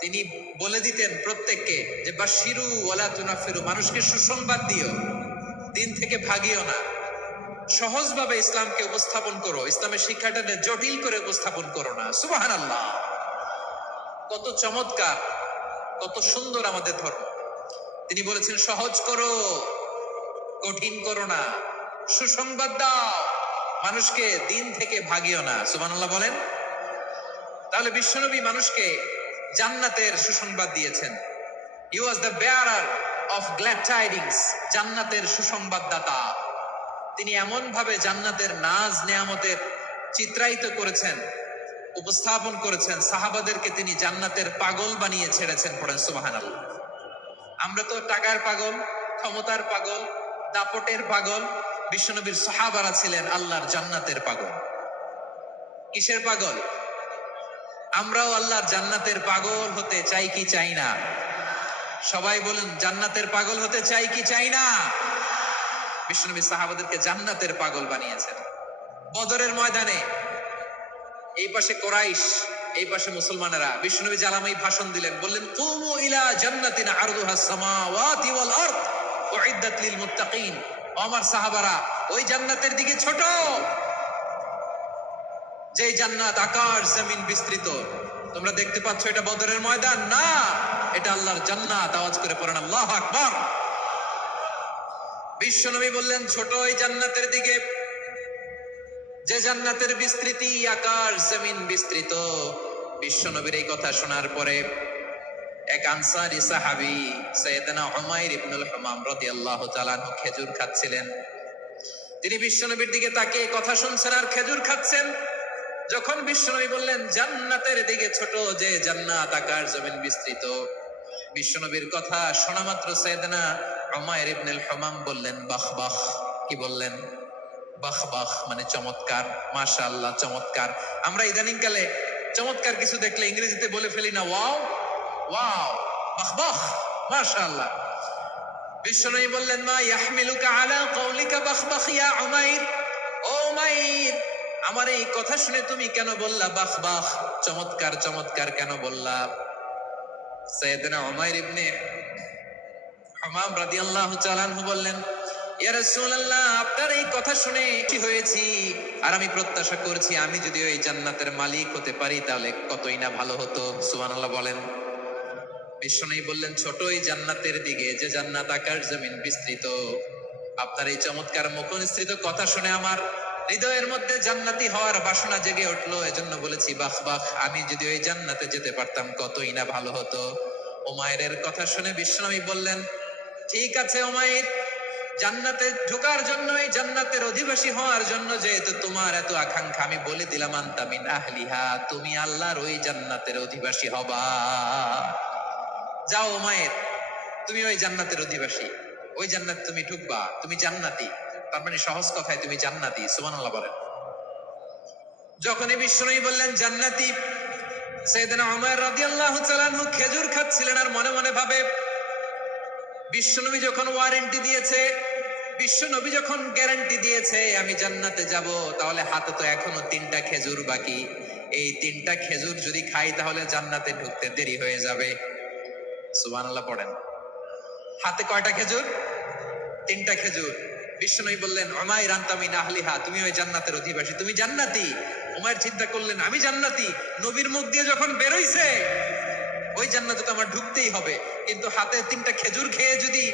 তিনি বলে দিতেন প্রত্যেককে যে বাশশিরু ওয়া লা তুনাফিরু, মানুষকে সুসংবাদ দিও, দিন থেকে ভাগিও না, সহজভাবে ইসলামকে উপস্থাপন করো, ইসলামের শিক্ষাটাকে জটিল করে উপস্থাপন করো না। সুবহানাল্লাহ, কত চমৎকার, কত সুন্দর আমাদের ধর্ম। তিনি বলেছেন সহজ করো, কঠিন করো না, সুসংবাদ দাও, মানুষকে দিন থেকে ভাগিও না। সুবহানাল্লাহ বলেন। তাহলে বিশ্বনবী মানুষকে জান্নাতের সুসংবাদ দিয়েছেন। He was the bearer of glad tidings, জান্নাতের সুসংবাদদাতা। তিনি এমন ভাবে জান্নাতের নাজ নেয়ামতের চিত্রায়িত করেছেন, উপস্থাপন করেছেন, সাহাবাদেরকে তিনি জান্নাতের পাগল বানিয়ে ছেড়েছেন। পড়েন সুবহানাল্লাহ। আমরা তো টাকার পাগল, ক্ষমতার পাগল, দাপটের পাগল। বিশ্বনবীর সাহাবারা ছিলেন আল্লাহর জান্নাতের পাগল। কিসের পাগল? আমরাও আল্লাহর জান্নাতের পাগল হতে চাই কি চাই না? সবাই বলেন, জান্নাতের পাগল হতে চাই কি চাই না? বিশ্বনবী সাহাবাদেরকে জান্নাতের পাগল বানিয়েছেন। বদরের ময়দানে এই পাশে কোরাইশ, এই পাশে মুসলমানেরা। বিশ্বনবী জালামাই ভাষণ দিলেন, বললেন কুমু ইলা জান্নাতিন আরদুহাস সামাওয়াতি ওয়াল আরদ উইদ্দাত লিল মুত্তাকিন। আমার সাহাবারা, ওই জান্নাতের দিকে ছোট, যে জান্নাত আকাশ জমিন বিস্তৃত। তোমরা দেখতে পাচ্ছ এটা বদরের ময়দান না, এটা আল্লাহর জান্নাত। আওয়াজ করে পড়েন আল্লাহু আকবার। বিশ্বনবী বললেন ছোট ওই জান্নাতের দিকে, যে জান্নাতের বিস্তৃতি আকাশ জমিন বিস্তৃত। বিশ্বনবীর এই কথা শোনার পরে এক আনসারী সাহাবী সাইয়েদনা উমাইর ইবনুল হুমাম রাদিয়াল্লাহু তাআলা আনহু খেজুর খাচ্ছিলেন। তিনি বিশ্বনবীর দিকে তাকিয়ে কথা শুনছেন আর খেজুর খাচ্ছেন। যখন বিশ্বনবী বললেন জান্নাতের দিকে ছোট, যে জান্নাত আকাশ জমিন বিস্তৃত, বিশ্বনবীর কথা শোনা মাত্র সাইয়েদনা উমাইর ইবনুল হুমাম বললেন বাহ বাহ। কি বললেন? বাহ বাহ মানে চমৎকার, মাশাআল্লাহ চমৎকার। আমরা ইদানিং কালে চমৎকার কিছু দেখলে ইংরেজিতে বলে ফেলি না ওয়াও ওয়াও, বাহ বাহ, মাশাআল্লাহ। বিশ্বনবী বললেন মা ইয়াহমিলুকা আলা কওলিকা বাহ বাহ ইয়া উমাইর, ও উমাইর আমার এই কথা শুনে তুমি কেন বললা বাহ বাহ, চমৎকার চমৎকার কেন বললা? সাইয়েদনা উমাইর ইবনে হুমাম রাদিয়াল্লাহু তাআলা আনহু বললেন ইয়া রাসূলুল্লাহ আপনার এই কথা শুনে কি হয়েছি, আর আমি প্রত্যাশা করছি আমি যদি ওই জান্নাতের মালিক হতে পারি তাহলে কতই না ভালো হতো। সুবহানাল্লাহ বলেন। বিশ্বনবী বললেন ছোট এই জান্নাতের দিকে, যে জান্নাত আকাশ জমিন বিস্তৃত, আপনার এই চমৎকার মুখনিসৃত কথা শুনে আমার হৃদয়ের মধ্যে জান্নাতি হওয়ার বাসনা জেগে উঠলো, এজন্য বলেছি বাহ বাহ, আমি যদি ওই জান্নাতে যেতে পারতাম কতই না ভালো হতো। উমাইরের কথা শুনে বিশ্বনবী বললেন ঠিক আছে উমাইর, জান্নাতে ঢোকার জন্য, এই জান্নাতের অধিবাসী হওয়ার জন্য যেহেতু তোমার এত আকাঙ্ক্ষা, আমি বলে দিলাম আনতা মিন আহলিহা, তুমি আল্লাহর ওই জান্নাতের অধিবাসী হবা। যাও উমাইর, তুমি ওই জান্নাতের অধিবাসী, ওই জান্নাত তুমি ঢুকবা, তুমি জান্নাতি, তার মানে সহজ কথায় তুমি জান্নাতি। সুবহানাল্লাহ বলেন। যখনই বিশ্বনবী বললেন জান্নাতি, সাইয়েদনা উমর রাদিয়াল্লাহু তাআলা আনহু খেজুর খাচ্ছিলেন আর মনে মনে ভাবে বিশ্বনবী যখন ওয়ারেন্টি দিয়েছে, বিশ্বনবী যখন গ্যারান্টি দিয়েছে আমি জান্নাতে যাব, তাহলে হাতে তো এখনো 3টা খেজুর বাকি, এই 3টা খেজুর যদি খাই তাহলে জান্নাতে ঢুকতে দেরি হয়ে যাবে। সুবহানাল্লাহ পড়েন। হাতে কয়টা খেজুর? 3টা খেজুর। বিশ্বনবী বললেন উমাইর আনতা মিন আহলিহা, তুমি ওই জান্নাতের অধিবাসী, তুমি জান্নাতি। উমাইর চিন্তা করলেন আমি জান্নাতি, নবীর মুখ দিয়ে যখন বেরোইছে ওই জান্নাতে তো আমার ঢুকতেই হবে, কিন্তু হাতে 3টা খেজুর খেয়ে যদি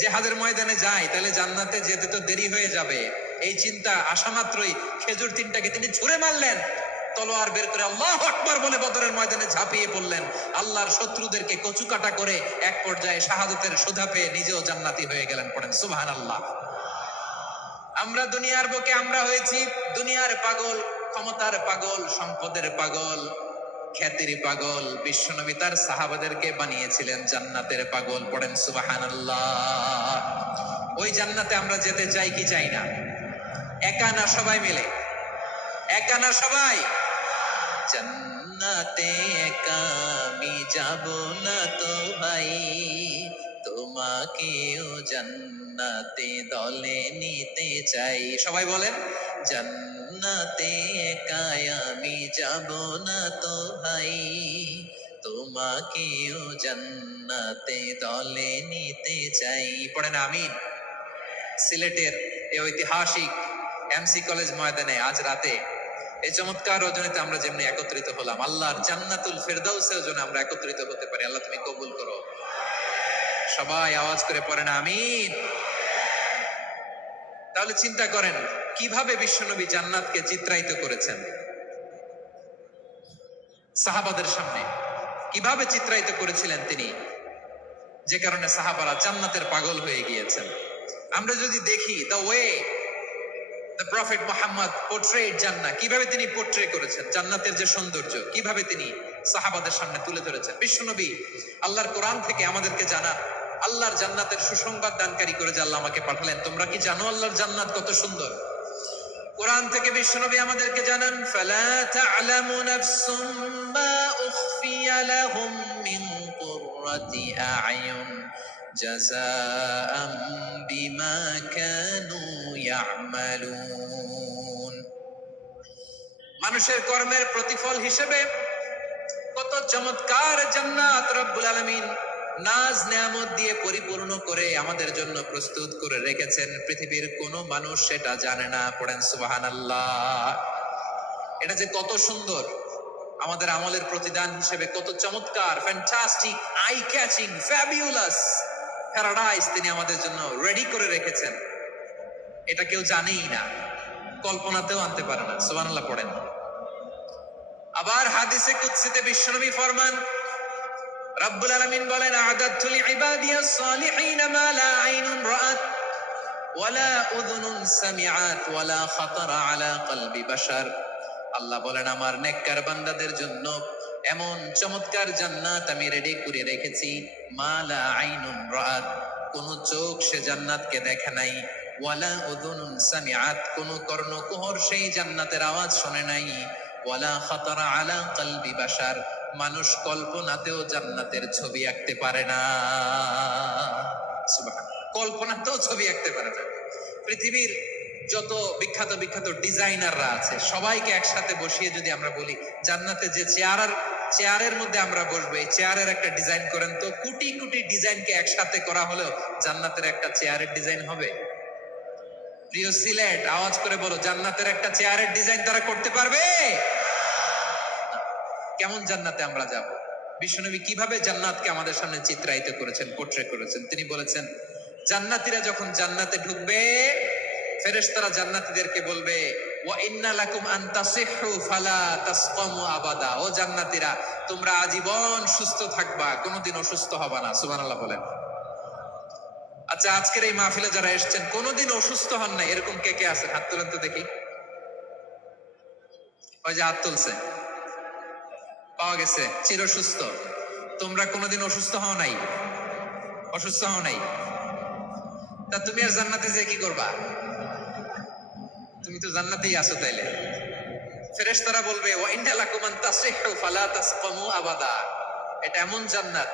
জিহাদের ময়দানে যাই তাহলে জান্নাতে যেতে তো দেরি হয়ে যাবে। এই চিন্তা আসা মাত্রই খেজুর 3টাকে তিনি ছুঁড়ে মারলেন, তলোয়ার বের করে আল্লাহু আকবার বলে বদরের ময়দানে ঝাঁপিয়ে পড়লেন, আল্লাহর শত্রুদেরকে কচুকাটা করে এক পর্যায়ে শাহাদাতের সুধা পেয়ে নিজেও জান্নাতি হয়ে গেলেন। পড়েন সুবহানাল্লাহ। আমরা দুনিয়ার বুকে আমরা হয়েছি দুনিয়ার পাগল, ক্ষমতার পাগল, সম্পদের পাগল, খ্যাতির পাগল। বিশ্বনবী তার সাহাবাদেরকে বানিয়েছিলেন জান্নাতের পাগল। পড়েন সুবহানাল্লাহ। ওই জান্নাতে আমরা যেতে চাই কি চাই না? একা না সবাই মিলে? একা না সবাই? জান্নাতে একা আমি যাব না তো ভাই, তোমাকেও জান্নাতে দলে নিতে চাই। সবাই বলেন জান্নাতে একা আমি যাব না তো ভাই, তোমাকেও জান্নাতে দলে নিতে চাই। পড়েন আমিন। সিলেটের এই ঐতিহাসিক এমসি কলেজ ময়দানে আজ রাতে এই চমৎকার রজনীতে আমরা যেমনি একত্রিত হলাম, আল্লাহর জান্নাতুল ফেরদাউসের জন্য আমরা একত্রিত হতে পারি। আল্লাহ তুমি কবুল করো। সবাই আওয়াজ করে পড়েন আমিন। তাহলে চিন্তা করেন কিভাবে বিশ্বনবী জান্নাতকে চিত্রায়িত করেছেন সাহাবাদের সামনে, কিভাবে চিত্রায়িত করেছিলেন তিনি, যে কারণে সাহাবারা জান্নাতের পাগল হয়ে গিয়েছেন। আমরা যদি দেখি the way the prophet Muhammad portrait জান্নাত, কিভাবে তিনি পোর্ট্রে করেছেন জান্নাতের যে সৌন্দর্য, কিভাবে তিনি সাহাবাদের সামনে তুলে ধরেছেন। বিশ্বনবী আল্লাহর কোরআন থেকে আমাদেরকে জানা আল্লাহর জান্নাতের সুসংবাদ দানকারী করে যে আল্লাহ আমাকে পাঠালেন। তোমরা কি জানো আল্লাহর জান্নাত কত সুন্দর? কোরআন থেকে বিশ্বনবী আমাদেরকে জানান ফালা তা'লামু নাফসুম মা উখফিয়া লাহুম মিন কুররাতি আ'য়ুন জাযাআম বিমা কানু ইয়া'মালুন। মানুষের কর্মের প্রতিফল হিসেবে কত চমৎকার জান্নাত রব্বুল আলামিন নাজ নেয়ামত দিয়ে পরিপূর্ণ করে আমাদের জন্য প্রস্তুত করে রেখেছেন। পৃথিবীর কোনো মানুষ সেটা জানে না। পড়েন সুবহানাল্লাহ। এটা যে কত সুন্দর, আমাদের আমলের প্রতিদান হিসেবে কত চমৎকার, fantastic, eye catching, fabulous paradise তিনি আমাদের জন্য রেডি করে রেখেছেন। এটা কেউ জানেই না, কল্পনাতেও আনতে পারে না। সুবহানাল্লাহ পড়েন। আবার হাদিসে কুদসিতে বিশ্বনবী ফরমান, রব্বুল আলামিন বলেন আ'দাতু লিইবাদিয়াস সালিহিন মা লা আইনুন রাআত ওয়ালা উযুনুন সামিআত ওয়ালা খাতারা আলা কলবি বাশার। আল্লাহ বলেন আমার নেককার বান্দাদের জন্য এমন চমৎকার জান্নাত আমি রেডি করে রেখেছি, মা লা আইনুন রাআত, কোন চোখ সে জান্নাতকে দেখে নাই, ওয়ালা উযুনুন সামিআত, কোন কর্ণকুহর সেই জান্নাতের আওয়াজ শোনে নাই। ওয়ালা খাতারা আলা কলবি বাশার, মানুষ কল্পনাতেও জান্নাতের ছবি আঁকতে পারে না। সুবহানাল্লাহ, কল্পনাতেও ছবি আঁকতে পারে না। পৃথিবীর যত বিখ্যাত বিখ্যাত ডিজাইনাররা আছে সবাইকে একসাথে বসিয়ে যদি আমরা বলি জান্নাতে যে চেয়ারের মধ্যে আমরা বসবো, এই চেয়ারের একটা ডিজাইন করেন তো, কোটি কোটি ডিজাইনকে একসাথে করা হলেও জান্নাতের একটা চেয়ারের ডিজাইন হবে? প্রিয় সিলেট, আওয়াজ করে বলো, জান্নাতের একটা চেয়ারের ডিজাইন তারা করতে পারবে? কেমন জান্নাতে আমরা যাব? বিশ্বনবী কিভাবে জান্নাতকে আমাদের সামনে চিত্রায়িত করেছেন, পোট্রে করেছেন? তিনি বলেছেন, জান্নাতীরা যখন জান্নাতে ঢুকবে, ফেরেশতারা জান্নাতীদেরকে বলবে, ওয়া ইন্না লাকুম আন তাসিহু ফালা তাসকামু আবাদা। ও জান্নাতীরা, তোমরা আজীবন সুস্থ থাকবা, কোনোদিন অসুস্থ হবা না। সুবহানাল্লাহ বলেন। আচ্ছা, আজকের এই মাহফিলে যারা এসেছেন কোনোদিন অসুস্থ হন না, এরকম কে কে আছেন? হাত তুলেন তো দেখি। ওই যে হাত তুলছে, পাওয়া গেছে, চির সুস্থ। তোমরা কোনোদিন অসুস্থ হও নাই? অসুস্থ হও নাই? তা তুমি আর জান্নাতে যে কি করবা? তুমি তো জান্নাতেই আছো তাইলে। ফেরেশতারা বলবে, ওয়া ইন্না লাকুম আন তাসিহু ফালা তাসকামু আবাদা। এটা এমন জান্নাত,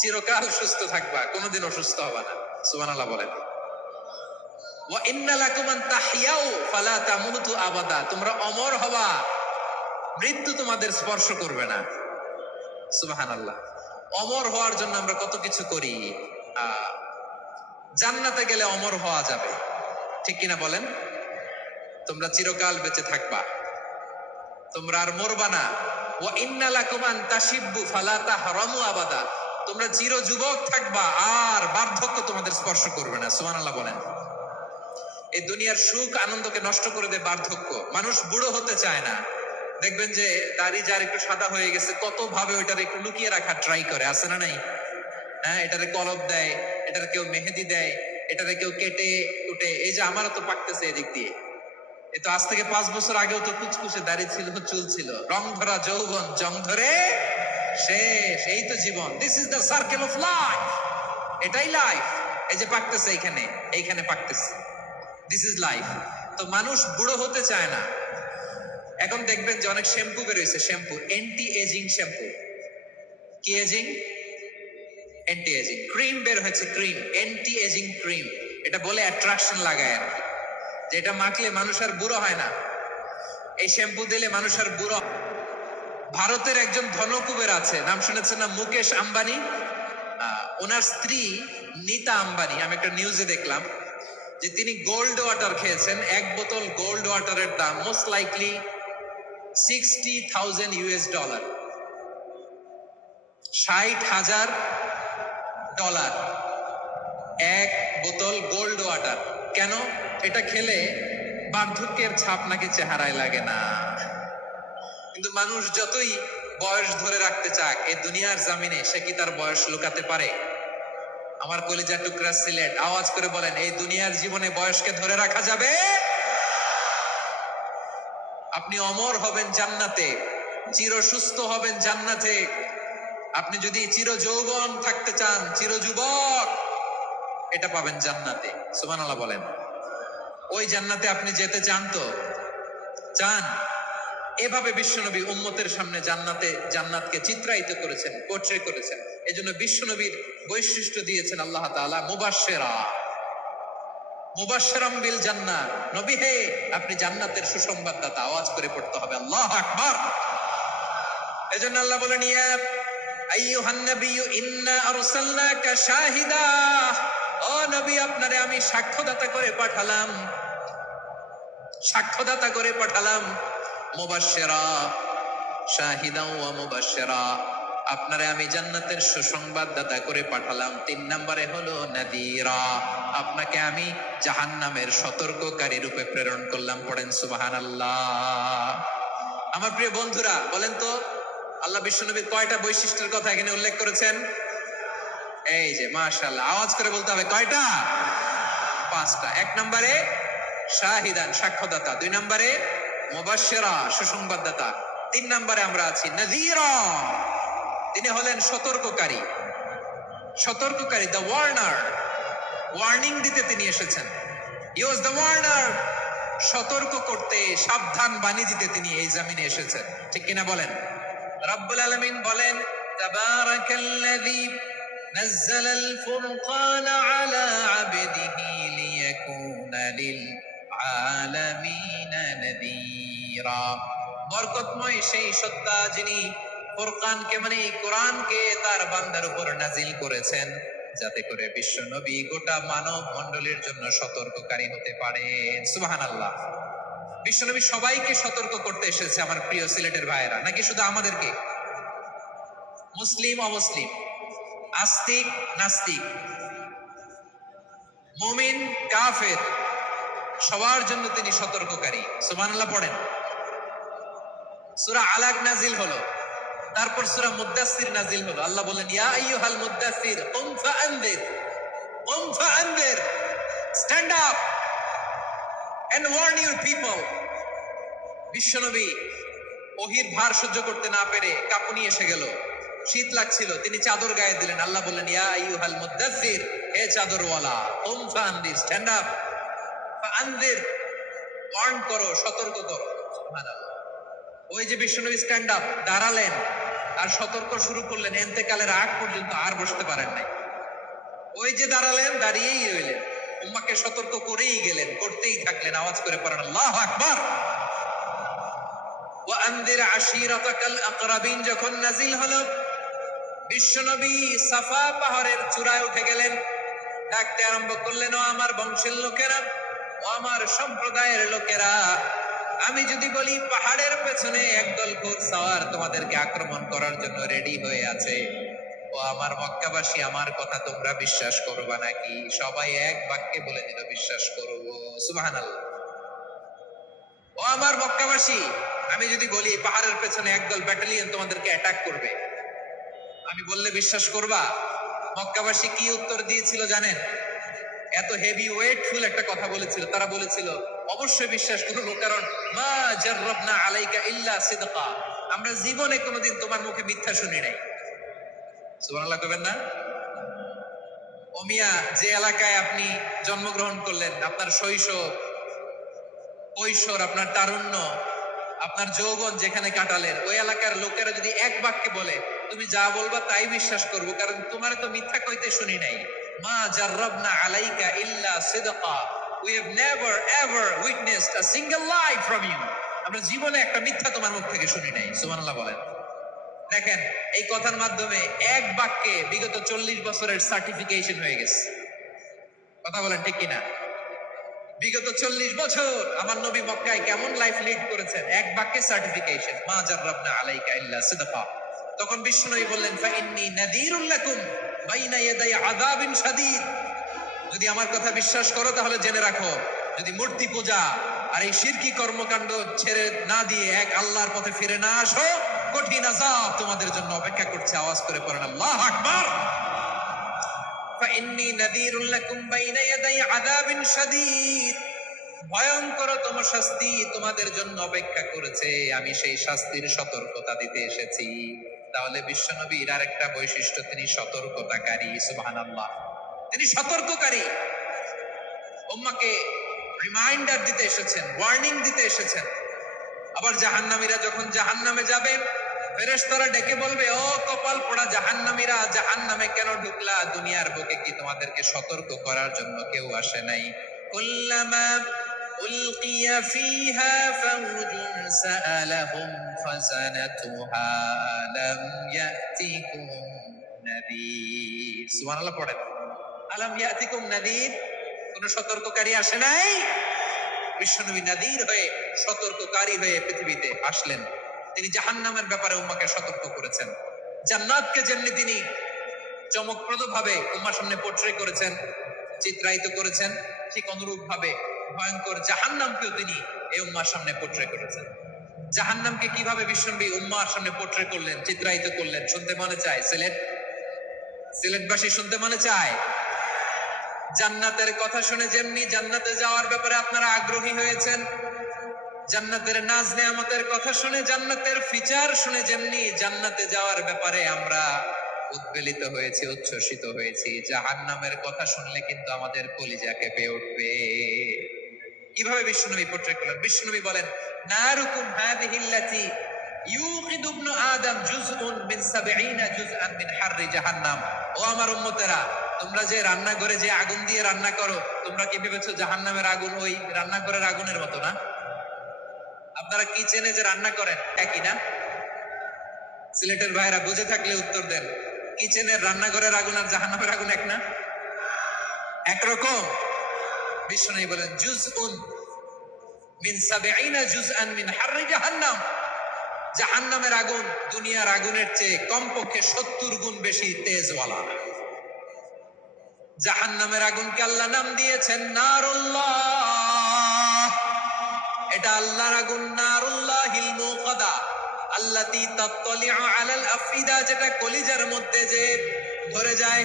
চিরকাল সুস্থ থাকবা, কোনোদিন অসুস্থ হবা না। সুবহানাল্লাহ বলেন। ওয়া ইন্না লাকুম আন তাহইয়াউ ফালা তামুতু আবাদা। তোমরা অমর হবা, মৃত্যু তোমাদের স্পর্শ করবে না। সুবহানাল্লাহ। অমর হওয়ার জন্য আমরা কত কিছু করি। জান্নাতে গেলে অমর হওয়া যাবে, ঠিক কিনা বলেন? তোমরা চিরকাল বেঁচে থাকবা, তোমরা আর মরবা না। ওয়া ইন্না লাকুম আন তাশিব্বু ফালা তাহরামু আবাদা। তোমরা চির যুবক থাকবা, আর বার্ধক্য তোমাদের স্পর্শ করবে না। সুবহানাল্লাহ বলেন। এই দুনিয়ার সুখ আনন্দকে নষ্ট করে দেয় বার্ধক্য। মানুষ বুড়ো হতে চায় না। দেখবেন যে দাড়ি যার একটু সাদা হয়ে গেছে, কত ভাবে ওইটার একটু লুকিয়ে রাখার ট্রাই করে, আছে না নাই? হ্যাঁ, এটারে কলব দেয়, এটার কেউ মেহেদি দেয়, এটারে কেউ কেটে কুটে। এই যে আমারও তো পাকতেছে এদিক দিয়ে, এ তো আজ থেকে 5 বছর আগেও তো কুচকুচে দাড়ি ছিল, চুল ছিল, রং ধরা যৌবন জং ধরে শেষ। এই তো জীবন। This is the circle of life. এটাই লাইফ। এই যে পাকতেছে এইখানে পাকতেছে, দিস ইজ লাইফ। তো মানুষ বুড়ো হতে চায় না। এখন দেখবেন যে অনেক শ্যাম্পু বেরোইছে, শ্যাম্পু এন্টি এজিং শ্যাম্পু। কি এজিং? Anti ageing. ক্রিম বের হয়েছে, ক্রিম, এন্টি এজিং ক্রিম। এটা বলে অ্যাট্রাকশন লাগায় আর কি, যে এটা মাখলে মানুষ আর বুড়ো হয় না, এই শ্যাম্পু দিলে মানুষ আর বুড়ো। ভারতের একজন ধনকুবের আছে, নাম শুনেছেন না? মুকেশ আম্বানি। ওনার স্ত্রী নীতা আম্বানি, আমি একটা নিউজে দেখলাম যে তিনি গোল্ড ওয়াটার খেয়েছেন। 1 বোতল গোল্ড ওয়াটারের দাম মোস্ট লাইকলি $60,000 $60,000 1 বোতল গোল্ড ওয়াটার। কেন? এটা খেলে বার্ধক্যের ছাপ নাকি চেহারায় লাগে না। কিন্তু মানুষ যতই বয়স ধরে রাখতে চাক এই দুনিয়ার জামিনে, সে কি তার বয়স লুকাতে পারে? আমার কলিজা টুকরা সিলেট, আওয়াজ করে বলেন, এই দুনিয়ার জীবনে বয়সকে ধরে রাখা যাবে? আপনি অমর হবেন জান্নাতে, চির সুস্থ হবেন জান্নাতে। আপনি যদি চির যৌবন থাকতে চান, চির যুবক, এটা পাবেন জান্নাতে। সুবহানাল্লাহ বলেন। ওই জান্নাতে আপনি যেতে চান তো? চান? এভাবে বিশ্বনবী উম্মতের সামনে জান্নাতকে চিত্রায়িত করেছেন, পোট্রে করেছেন। এজন্য বিশ্বনবীর বৈশিষ্ট্য দিয়েছেন আল্লাহ তাআলা মুবাশশিরাম বিল জান্নাহ। নবী হে, আপনি জান্নাতের সুসংবাদদাতা। আওয়াজ করে পড়তে হবে আল্লাহু আকবার। এজন্য আল্লাহ বলেন, ইয়া আইয়ুহান নাবিয়্যু ইন্না আরসালনাকা শাহিদা। ও নবী, আপনারে আমি সাক্ষ্যদাতা করে পাঠালাম। মুবাশশিরা শাহিদা ওয়া মুবাশশিরা, আপনারে আমি জান্নাতের সুসংবাদদাতা করে পাঠালাম। 3 নম্বরে হলো নাযীরা, আপনাকে আমি জাহান্নামের সতর্ককারী রূপে প্রেরণ করলাম। পড়েন সুবহানাল্লাহ। আমার প্রিয় বন্ধুরা, বলেন তো আল্লাহ বিশ্বনবীর কয়টা বৈশিষ্ট্যের কথা এখানে উল্লেখ করেছেন? এই যে মাশাআল্লাহ, আওয়াজ করে বলতে হবে, কয়টা? 5টা। 1 নম্বরে শাহিদান, সাক্ষ্যদাতা। 2 নম্বরে মুবাশশিরা, সুসংবাদদাতা। 3 নম্বরে আমরা আছি নাযীরা, তিনি হলেন সতর্ককারী, দ্য ওয়ার্নার। ওয়ার্নিং দিতে তিনি এসেছেন। হি ওয়াজ দ্য ওয়ার্নার, সতর্ক করতে, সাবধান বাণী দিতে তিনি এই জমিনে এসেছেন। ঠিক কিনা বলেন? রব্বুল আলামিন বলেন, তাবারাকাল্লাযী নাযালাল ফুরকান আলা আবদিহি লিয়াকুনা লিল আলামিনা নাযীরা। বরকতময় সেই সত্তা যিনি ফুরকানকে মানে কোরআনকে তার বান্দার উপর নাজিল করেছেন, যাতে করে বিশ্ব নবী গোটা মানব মণ্ডলীর জন্য সতর্ককারী হতে পারেন। সুবহানাল্লাহ। বিশ্ব নবী সবাইকে সতর্ক করতে এসেছে আমার প্রিয় সিলেটের ভাইয়েরা, নাকি শুধু আমাদেরকে? মুসলিম অমুসলিম, আস্তিক নাস্তিক, মুমিন কাফের, সবার জন্য তিনি সতর্ককারী। সুবহানাল্লাহ পড়েন। সূরা আলাক নাজিল হলো, তারপর সূরা মুদ্দাসসির নাজিল হলো। আল্লাহ বলেন, ইয়া আইয়ুহাল মুদ্দাসসির কুম ফাআনদির, কুম ফাআনদির, stand up and warn your people. বিশ্বনবী ওহীর ভার সহ্য করতে না পেরে কাঁপুনি এসে গেল, শীত লাগছিল, তিনি চাদর গায়ে দিলেন। আল্লাহ বললেন, ইয়া আইয়ুহাল মুদ্দাসসির, হে চাদরওয়ালা, কুম ফাআনদির, স্ট্যান্ড আপ, ফাআনদির, ওয়ার্ন করো, সতর্ক করো। সুবহানাল্লাহ। ওই যে বিশ্বনবী স্ট্যান্ড আপ, দাঁড়ালেন আর সতর্ক শুরু করলেন, এন্তেকালের আগ পর্যন্ত আর বসতে পারেন নাই। ওই যে দাঁড়ালেন, দাঁড়িয়েই রইলেন, উম্মাহকে সতর্ক করেই গেলেন, করতেই থাকলেন। আওয়াজ করে পড়েন আল্লাহু আকবার। ওয়া আনদির আশীরাতাকাল আকরাবিন যখন নাজিল হলো, বিশ্বনবী সাফা পাহাড়ের চূড়ায় উঠে গেলেন, ডাকতে আরম্ভ করলেন, ও আমার বংশের লোকেরা, ও আমার সম্প্রদায়ের লোকেরা, আমি যদি বলি পাহাড়ের পেছনে একদল ঘোড়সওয়ার তোমাদেরকে আক্রমণ করার জন্য রেডি হয়ে আছে, ও আমার মক্কাবাসী, আমার কথা তোমরা বিশ্বাস করবা নাকি? সবাই এক বাক্যে বলে দিল, বিশ্বাস করব। সুবহানাল্লাহ। ও আমার মক্কাবাসী, আমি যদি বলি পাহাড়ের পেছনে একদল ব্যাটালিয়ন তোমাদেরকে অ্যাটাক করবে, আমি বললে বিশ্বাস করবা? মক্কাবাসী কি উত্তর দিয়েছিল জানেন? এত হেভি ওয়েটফুল একটা কথা বলেছিল। তারা বলেছিল, অবশ্যই বিশ্বাস করবো, কারণ মা জাররাবনা আলাইকা ইল্লা সিদকা, আমরা জীবনে কোনোদিন তোমার মুখে মিথ্যা শুনি নাই। সুবহানাল্লাহ কইবেন না? ও মিয়া, যে এলাকায় আপনি জন্মগ্রহণ করলেন, আপনার শৈশব, কৈশোর, আপনার তারুণ্য, আপনার যৌবন যেখানে কাটালেন, ওই এলাকার লোকেরা যদি এক বাক্যে বলে তুমি যা বলবা তাই বিশ্বাস করব, কারণ তোমার তো মিথ্যা কইতে শুনি নাই। মা জাররাবনা আলাইকা ইল্লা সিদকা, we have never ever witnessed a single lie from you, আমরা জীবনে একটা মিথ্যা তোমার মুখ থেকে শুনি নাই। সুবহানাল্লাহ বলেন। দেখেন, এই কথার মাধ্যমে এক বাক্যে বিগত 40 বছরের সার্টিফিকেশন হয়ে গেছে। কথা বলেন ঠিক কিনা? বিগত 40 বছর আমার নবী মক্কায় কেমন লাইফ লিড করেছেন, এক বাক্যে সার্টিফিকেশন, মা জাররাবনা আলাইকা ইল্লা সিদকা। তখন বিশ্বনবী বললেন, ফাইন্নী নাযীরুল লাকুম বাইনা ইয়াদাই আযাবিন শাদীদ, যদি আমার কথা বিশ্বাস করো তাহলে জেনে রাখো, যদি মূর্তি পূজা আর এই শিরকি কর্মকাণ্ড ছেড়ে না দিয়ে এক আল্লাহর পথে ফিরে না আসো, কঠিন আযাব তোমাদের জন্য অপেক্ষা করছে। আওয়াজ করে পড়েন আল্লাহু আকবার। ফাইন্নী নাযীরুল লাকুম বাইনা ইয়াদাই আযাবিন শাদীদ, ভয়ঙ্করতম শাস্তি তোমাদের জন্য অপেক্ষা করেছে, আমি সেই শাস্তির সতর্কতা দিতে এসেছি। তাহলে বিশ্বনবীর আরেকটা বৈশিষ্ট্য, তিনি সতর্কতাকারী। সুবহানাল্লাহ, তিনি সতর্ককারী। উম্মাহকে রিমাইন্ডার দিতে এসেছেন, ওয়ার্নিং দিতে এসেছেন। আবার জাহান্নামীরা যখন জাহান্নামে যাবে, ফেরেশতারা ডেকে বলবে, ও কপাল পোড়া জাহান্নামীরা, জাহান্নামে কেন ঢুকলা? দুনিয়ার বুকে কি তোমাদেরকে সতর্ক করার জন্য কেউ আসে নাই? কুল্লামা উলকিয়া ফিহা ফাওজুন সাআলাহুম ফাযানাতুহা আলাম ইয়াতিকুম নাযীর। সুবহানাল্লাহ পড়েন। আলাম ইয়াতিকুম নাযীর, কোন সতর্ককারী আসে নাই? বিশ্বনবী নাযীর হয়ে, সতর্ককারী হয়ে পৃথিবীতে আসলেন। তিনি জাহান্নামের ব্যাপারে উম্মাহকে সতর্ক করেছেন। জান্নাতকে যেমনি তিনি চমকপ্রদ ভাবে উম্মার সামনে পোর্ট্রে করেছেন, চিত্রায়িত করেছেন, ঠিক অনুরূপ ভাবে ভয়ঙ্কর জাহান্নামকেও তিনি এই উম্মার সামনে পোর্ট্রে করেছেন। জাহান্নামকে কিভাবে বিশ্বনবী উম্মার সামনে পোর্ট্রে করলেন, চিত্রায়িত করলেন, শুনতে মনে চায়? সিলেটবাসী শুনতে মনে চায়? জান্নাতের কথা শুনে যেমনি জান্নাতে যাওয়ার ব্যাপারে আপনারা আগ্রহী হয়েছেন, জান্নাতের নাজ নেয়ামতের কথা শুনে, জান্নাতের ফিচার শুনে যেমনি জান্নাতে যাওয়ার ব্যাপারে আমরা উদ্বেলিত হয়েছি, উচ্ছ্বসিত হয়েছি। জাহান্নামের কথা শুনলে কিন্তু আমাদের কলিজা কেঁপে উঠবে। কিভাবে বিশ্বনবী পোট্রেট করলেন? বিশ্বনবী বলেন, নারুকুম হাযিহিল্লাতী ইউকিদু ইবনু আদম জুজউন মিন ৭০ জুজআন মিন হাররি জাহান্নাম। ও আমার উম্মতেরা, তোমরা যে রান্নাঘরে যে আগুন দিয়ে রান্না করো, তোমরা কি ভেবেছো জাহান্নামের আগুন ওই রান্নাঘরের আগুনের মতো না? আপনারা কিচেনে যে রান্না করেন একই না? সিলেটের ভাইরা বুঝে থাকলে উত্তর দেন। কিচেনের রান্নাঘরের আগুন আর জাহান্নামের আগুন এক না? একরকম? বিশ্বনবী বলেন, জুজউন মিন ৭০ জুজআন মিন হাররি জাহান্নাম। জাহান্নামের আগুন দুনিয়ার আগুনের চেয়ে কমপক্ষে ৭০ গুণ বেশি তেজওয়ালা। জাহান্নামের আগুনকে আল্লাহ নাম দিয়েছেন নারুল্লাহ। এটা আল্লাহর আগুন, নারুল্লাহিল মুকাদা আল্লাতী তাত্তালিউ আলাল আফইদা, যেটা কলিজার মধ্যে যে ধরে যায়।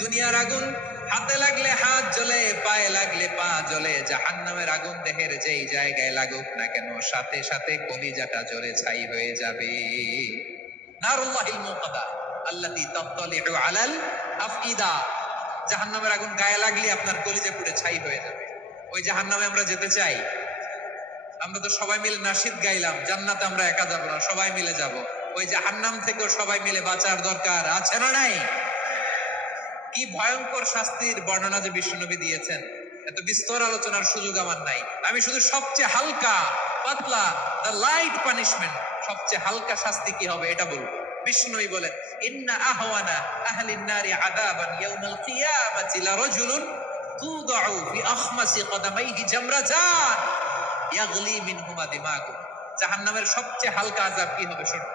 দুনিয়ার আগুন হাতে লাগলে হাত জ্বলে, পায়ে লাগলে পা জ্বলে। জাহান্নামের আগুন দেহের যেই জায়গায় লাগুক না কেন, সাথে সাথে কলিজাটা জ্বলে ছাই হয়ে যাবে। নারুল্লাহিল মুকাদা আল্লাতী তাত্তালিউ আলাল আফইদা। জাহান্নামের আগুন গায়ে লাগলে আপনার কলিজা পুড়ে ছাই হয়ে যাবে। ওই জাহান্নামে আমরা যেতে চাই? আমরা তো সবাই মিলে নাশিদ গাইলাম, জান্নাতে আমরা একা যাব না, সবাই মিলে যাব। ওই জাহান্নাম থেকেও সবাই মিলে বাঁচার দরকার আছে না নাই? কি ভয়ঙ্কর শাস্তির বর্ণনা যে বিশ্বনবী দিয়েছেন, এত বিস্তর আলোচনার সুযোগ আমার নাই। আমি শুধু সবচেয়ে হালকা পাতলা, দ্য লাইট পানিশমেন্ট, সবচেয়ে হালকা শাস্তি কি হবে এটা বলবো। বিশ্বনবী বলেন, ইন্না আহওয়ানা আহলিন নারি আযাবান ইয়াউমাল কিয়ামাতি লারাজুলুন তুদাউ ফি আখমাসি কদামাইহি জামরাতান ইয়াগলি মিনহুমা দিমাগু। জাহান্নামের সবচেয়ে হালকা আযাব কি হবে? শুনুন,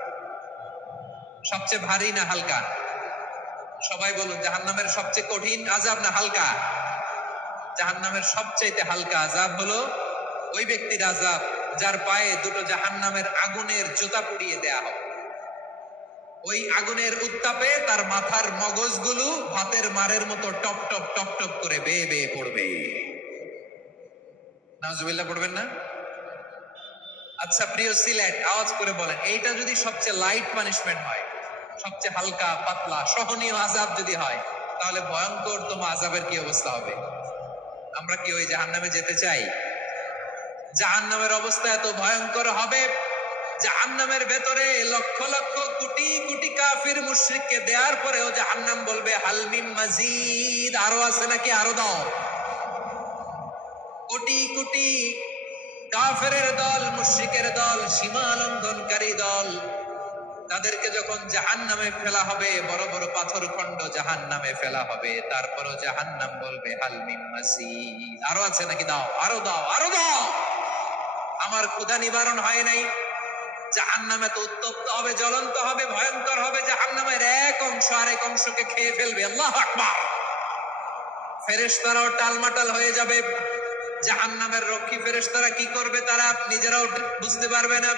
সবচেয়ে ভারী না হালকা? সবাই বলুন, জাহান্নামের সবচেয়ে কঠিন আযাব না হালকা? জাহান্নামের সবচেয়ে হালকা আযাব হলো ওই ব্যক্তির আযাব যার পায়ে দুটো জাহান্নামের আগুনের জুতা পুড়িয়ে দেয়া হবে। ওই আগুনের উত্তাপে তার মাথার মগজগুলো ভাতের মারের মতো টপ টপ টপ টপ করে বেয়ে বেয়ে পড়বে। নাউজুবিল্লাহ পড়বেন না? আচ্ছা প্রিয় সিলেট, আওয়াজ করে বলেন, এইটা যদি সবচেয়ে লাইট পানিশমেন্ট হয়, সবচেয়ে হালকা পাতলা সহনীয় আযাব যদি হয়, তাহলে ভয়ঙ্করতম আযাবের কি অবস্থা হবে? আমরা কি ওই জাহান্নামে যেতে চাই? জাহান্নামের অবস্থা এত ভয়ঙ্কর হবে, জাহান্নামের ভেতরে লক্ষ লক্ষ কোটি কোটি কাফির মুশরিককে দেওয়ার পরেও জাহান্নাম বলবে, হাল মিন মাজিদ, আরো আছে নাকি, আরো দাও। কোটি কোটি কাফেরের দল, মুশরিকের দল, সীমা লঙ্ঘনকারী দল, তাদেরকে যখন জাহান্নামে ফেলা হবে, বড় বড় পাথর খণ্ড জাহান্নামে ফেলা হবে, তারপরও জাহান্নাম বলবে, হাল মিন মাজিদ, আরো আছে নাকি, দাও, আরো দাও, আরো দাও। আমার ক্ষুধা নিবারণ হয় নাই। জাহান্নামে তো উত্তপ্ত হবে, জ্বলন্ত হবে, ভয়ঙ্কর হবে। জাহান্নামের এক অংশ আরেক অংশকে খেয়ে ফেলবে। আল্লাহু আকবার। ফেরেশতারাও টালমাটাল হয়ে যাবে। জাহান্নামের রক্ষী ফেরেশতারা কি করবে তারা নিজেরাও বুঝতে পারবে না।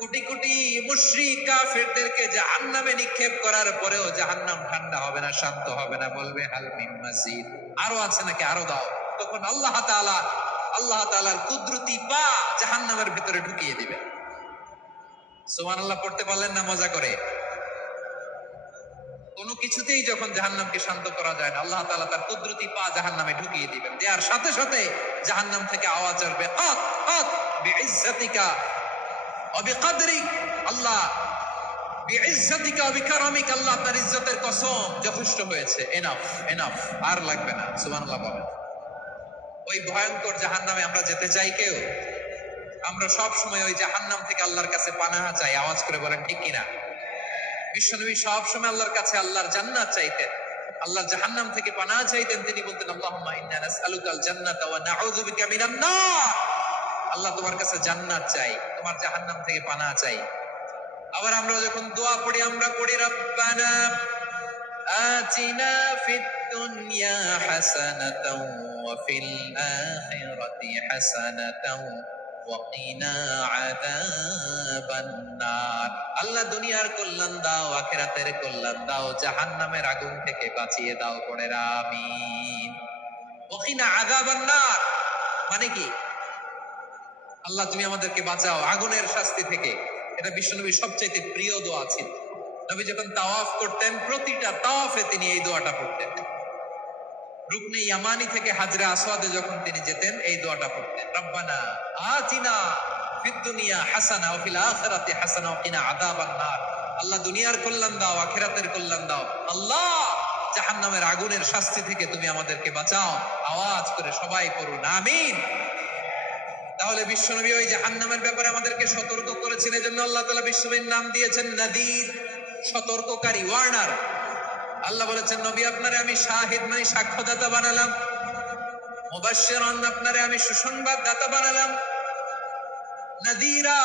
কোটি কোটি মুশরিক কাফেরদেরকে জাহান্নামে নিক্ষেপ করার পরেও জাহান্নাম ঠান্ডা হবে না, শান্ত হবে না, বলবে হাল মিন মাজিদ, আরো আছে নাকি, আরো দাও। তখন আল্লাহ তাআলার কুদরতি পা জাহান্নামের ভিতরে ঢুকিয়ে দিবেন। সুবহানাল্লাহ পড়তে পারলেন না মজা করে? কোনো কিছুতেই যখন জাহান্নামকে শান্ত করা যায় না, আল্লাহ তাআলা তার কুদরতি পা জাহান্নামে ঢুকিয়ে দিবেন। দেওয়ার সাথে সাথে জাহান্নাম থেকে আওয়াজ আসবে, কাত কাত বিইজ্জাতিকা ওয়া বিকদরিক, আল্লাহ বিইজ্জাতিকা ওয়া বিকারামিক, আল্লাহ আপনার ইজ্জতের কসম, যথেষ্ট হয়েছে, এনাফ এনাফ, আর লাগবে না। সুবহানাল্লাহ বলেন। ওই ভয়ঙ্কর জাহান্নামে আমরা যেতে চাই কেউ? আমরা সব সময় ওই জাহান্নাম থেকে আল্লাহর কাছে পানাহা চাই। আওয়াজ করে বলেন ঠিক কিনা? বিশ্বনবী সব সময় আল্লাহর কাছে আল্লাহর জান্নাত চাইতেন, আল্লাহর জাহান্নাম থেকে পানাহা চাইতেন। তিনি বলতেন, আল্লাহুম্মা ইন্না নাসআলুকাল জান্নাতা ওয়া নাউযু বিকা মিনান নার। আল্লাহ তোমার কাছে জান্নাত চাই, তোমার জাহান্নাম থেকে পানাহা চাই। আবার আমরা যখন দোয়া পড়ি, আমরা পড়ি, রব্বানা আতিনা ফিদ দুনিয়া হাসানাতাও ওয়া ফিল আখিরাতি হাসানাতাও ওয়া কিনা আযাবান নার। আল্লাহ দুনিয়ার কল্যাণ দাও, আখিরাতের কল্যাণ দাও, জাহান্নামের আগুন থেকে বাঁচিয়ে দাও, পড়ে আমিন। ওয়া কিনা আযাবান নার মানে কি? আল্লাহ তুমি আমাদেরকে বাঁচাও আগুনের শাস্তি থেকে। এটা বিশ্বনবীর সবচেয়ে প্রিয় দোয়া ছিল। নবী যখন তাওয়াফ করতেন প্রতিটা তাওয়াফে তিনি এই দোয়াটা পড়তেন। রুকনে ইয়ামানি থেকে হাজরে আসওয়াদে যখন তিনি যেতেন এই দোয়াটা পড়তেন, রব্বানা আতিনা ফিদ দুনিয়া হাসানা ওয়া ফিল আখিরাতি হাসানা ওয়া কিনা আযাবান নার। আল্লাহ দুনিয়ার কল্যাণ দাও, আখিরাতের কল্যাণ দাও। আল্লাহ জাহান্নামের আগুনের শাস্তি থেকে তুমি আমাদেরকে বাঁচাও। আওয়াজ করে সবাই পড়ুন আমিন। তাহলে বিশ্বনবী ওই জাহান্নামের ব্যাপারে আমাদেরকে সতর্ক করেছেন, এজন্য আল্লাহ তাআলা বিশ্বনবীর নাম দিয়েছেন নাদির, সতর্ককারী, ওয়ার্নার। আল্লাহ বলেছেন নবী আপনারে আমি শাহিদ মানে সাক্ষ্যদাতা বানালাম, মুবাশশিরান আপনারে আমি সুসংবাদদাতা বানালাম, নাদিরা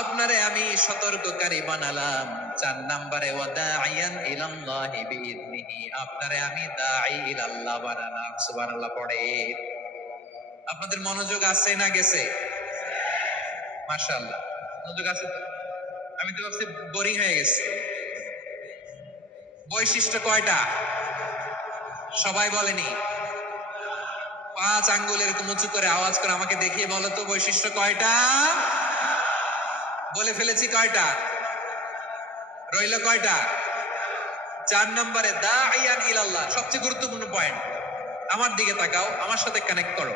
আপনারে আমি সতর্ককারী বানালাম। 4 নম্বরে ওয়াদাইয়ান ইলাল্লাহি বিইذনিহি আপনারে আমি দাঈ ইলাল্লাহ বানালাম। সুবহানাল্লাহ পড়ে। আপনাদের মনোযোগ আছে না গেছে? মাশাআল্লাহ মনোযোগ আছে তো? আমি তো ভাবছি বোরিং হয়ে গেছে। বৈশিষ্ট্য কয়টা সবাই বলেনি? 5 আঙ্গুল এরকম উঁচু করে আওয়াজ করে আমাকে দেখিয়ে বলো তো বৈশিষ্ট্য কয়টা? বলে ফেলেছি কয়টা? রইল কয়টা? 4 নম্বরে দাঈয়ান ইলাল্লাহ, সবচেয়ে গুরুত্বপূর্ণ পয়েন্ট। আমার দিকে তাকাও, আমার সাথে কানেক্ট করো।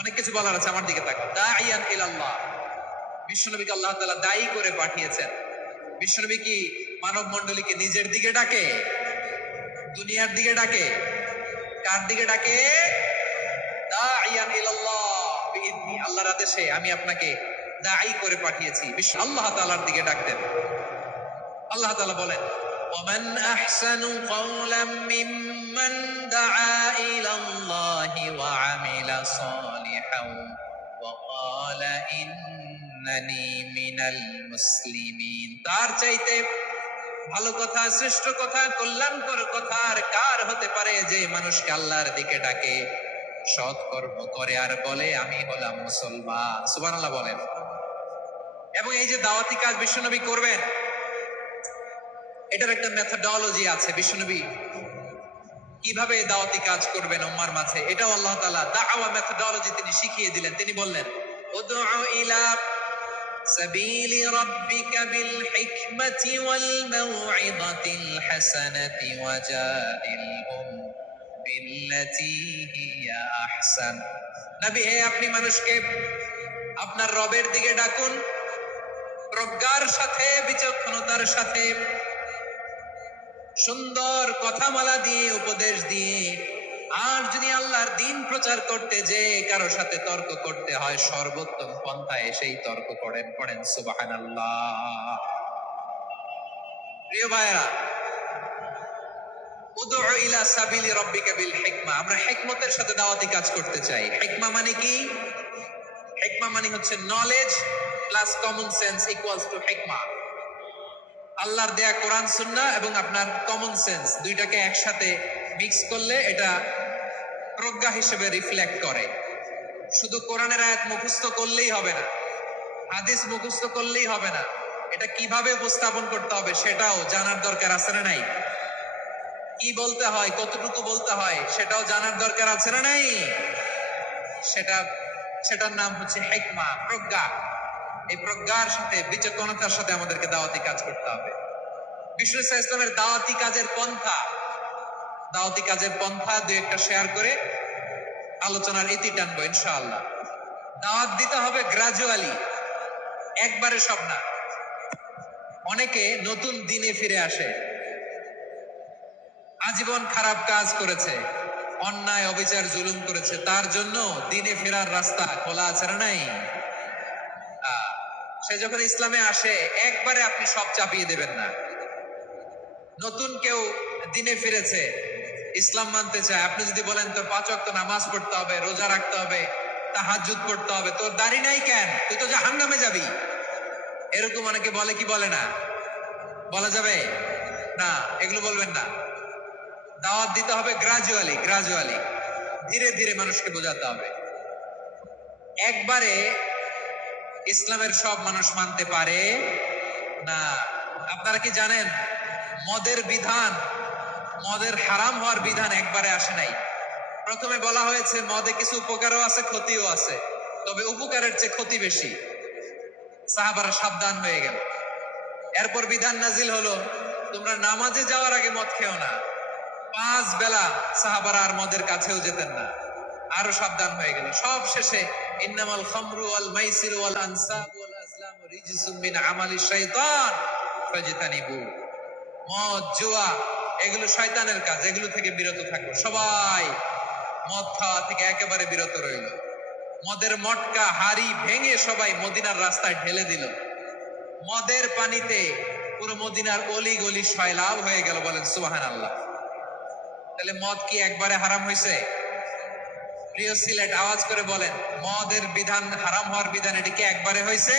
অনেক কিছু বলার আছে, আমার দিকে তাকাও। দাঈয়ান ইলাল্লাহ, বিশ্বনবীকে আল্লাহ তাআলা দায়ী করে পাঠিয়েছেন। বিশ্বনবী কি মানব মণ্ডলীকে নিজের দিকে ডাকে? দুনিয়ার দিকে ডাকে? কার দিকে ডাকে? দাঈয়ান ইলাল্লাহ বিইذনি, আল্লাহর আদেশে আমি আপনাকে দায়ী করে পাঠিয়েছি। আল্লাহ তাআলার দিকে ডাকতেন। আল্লাহ তাআলা বলেন ওয়ামান আহসানু কওলাম মিম্মান দাআ ইলাল্লাহি ওয়া আমিলা সালিহান ওয়া ক্বালা ইন্নানি মিনাল মুসলিমিন। তার চাইতে ভালো কথা, শ্রেষ্ঠ কথা, কল্যাণকর কথা আর কার হতে পারে যে মানুষকে আল্লাহর দিকে ডাকে, সৎ কর্ম করে আর বলে আমি হলাম মুসলমান। সুবহানাল্লাহ বলেন। এবং এই যে দাওয়াতি কাজ বিশ্বনবী করবেন, এটার একটা মেথডোলজি আছে। বিশ্বনবী কিভাবে দাওয়াতি কাজ করবেন উম্মার মাঝে, এটাও আল্লাহ তাআলা দাওয়া মেথডোলজি তিনি শিখিয়ে দিলেন। তিনি বললেন উদউ ইলা সাবিলি রাব্বিকা বিল হিকমাতি ওয়াল মাউইযাতিল হাসানাতি ওয়াজাদিলহুম বিল্লাতী হিয়া আহসান। নবী হে আপনি মানুষকে আপনার রবের দিকে ডাকুন, প্রজ্ঞার সাথে, বিচক্ষণতার সাথে, সুন্দর কথামালা দিয়ে, উপদেশ দিয়ে। আর যদি আল্লাহর দ্বীন প্রচার করতে যে কারো সাথে তর্ক করতে হয়, সর্বোত্তম পন্থায় সেই তর্ক করেন। পড়েন সুবহানাল্লাহ। প্রিয় ভাইরা, উদউ ইলা সাবিলি রাব্বিকা বিল হিকমা, আমরা হিকমতের সাথে দাওয়াতি কাজ করতে চাই। হিকমা মানে কি? হিকমা মানে হচ্ছে knowledge plus common sense equals to হিকমা। আল্লাহর দেয়া কোরআন সুন্নাহ এবং আপনার কমন সেন্স দুইটাকে একসাথে মিক্স করলে এটা প্রজ্ঞা হিসেবে রিফ্লেক্ট করে। শুধু কোরআনের আয়াত মুখস্থ করলেই হবে না, হাদিস মুখস্থ করলেই হবে না, এটা কিভাবে উপস্থাপন করতে হবে সেটাও জানার দরকার আছে না নাই? কি বলতে হয়, কতটুকু বলতে হয় সেটাও জানার দরকার আছে না নাই? সেটার নাম হচ্ছে হিকমা, প্রজ্ঞা। এই প্রজ্ঞার সাথে, বিচক্ষণতার সাথে আমাদেরকে দাওয়াতি কাজ করতে হবে। বিশ্ব ইসলামের দাওয়াতি কাজের পন্থা দুই একটা শেয়ার করে আলোচনার ইতি টানবো ইনশাআল্লাহ। দাওয়াত দিতে হবে গ্রাজুয়ালি, একবারে সব না। অনেকে নতুন দিনে ফিরে আসে, আজীবন খারাপ কাজ করেছে, অন্যায় অবিচার জুলুম করেছে, তার জন্য দিনে ফেরার রাস্তা খোলা আছে না নাই? সে যখন ইসলামে আসে একবারে আপনি সব চাপিয়ে দেবেন না। নতুন কেউ দিনে ফিরেছে, ইসলাম মানতে চায়, আপনি যদি বলেন তোর 5 ওয়াক্ত নামাজ পড়তে হবে, রোজা রাখতে হবে, তাহাজ্জুদ পড়তে হবে, তোর দাড়ি নাই কেন, তুই তো জাহান্নামে যাবি, এরকম অনেকে বলে কি বলে না? বলা যাবে না, এগুলো বলবেন না। দাওয়াত দিতে হবে গ্রাজুয়ালি, ধীরে ধীরে মানুষকে বোঝাতে হবে। একবারে ইসলামের সব মানুষ মানতে পারে না। আপনারা কি জানেন মদের হারাম হওয়ার বিধান একবারে আসে নাই। প্রথমে বলা হয়েছে মদে কিছু উপকারও আছে, ক্ষতিও আছে, তবে উপকারের চেয়ে ক্ষতি বেশি। সাহাবারা সাবধান হয়ে গেল। এরপর বিধান নাজিল হলো, তোমরা নামাজে যাওয়ার আগে মদ খেও না। 5 বেলা সাহাবারা আর মদের কাছেও যেতেন না, আরো সাবধান হয়ে গেল। সব শেষে ইন্নামাল খামরু ওয়াল মাইসিরু ওয়াল আনসাবু ওয়াল আজলামু রিজসুম মিন আমালিশ শাইতান ফাজতানিবু। মদ, জুয়া এগুলো শয়তানের কাজ, এগুলো থেকে বিরত থাকো। সবাই মদ খাওয়া থেকে একেবারে বিরত রইল। মদের মটকা হাড়ি ভেঙে সবাই মদিনার রাস্তায় ঢেলে দিল। মদের পানিতে পুরো মদিনার অলি গলি সয়লাব হয়ে গেল। বলেন সুবহানাল্লাহ। তাহলে মদ কি একবারে হারাম হয়েছে? প্রিয় সিলেট, আওয়াজ করে বলেন, মদের বিধান, হারাম হওয়ার বিধান এটি কি একবারে হয়েছে?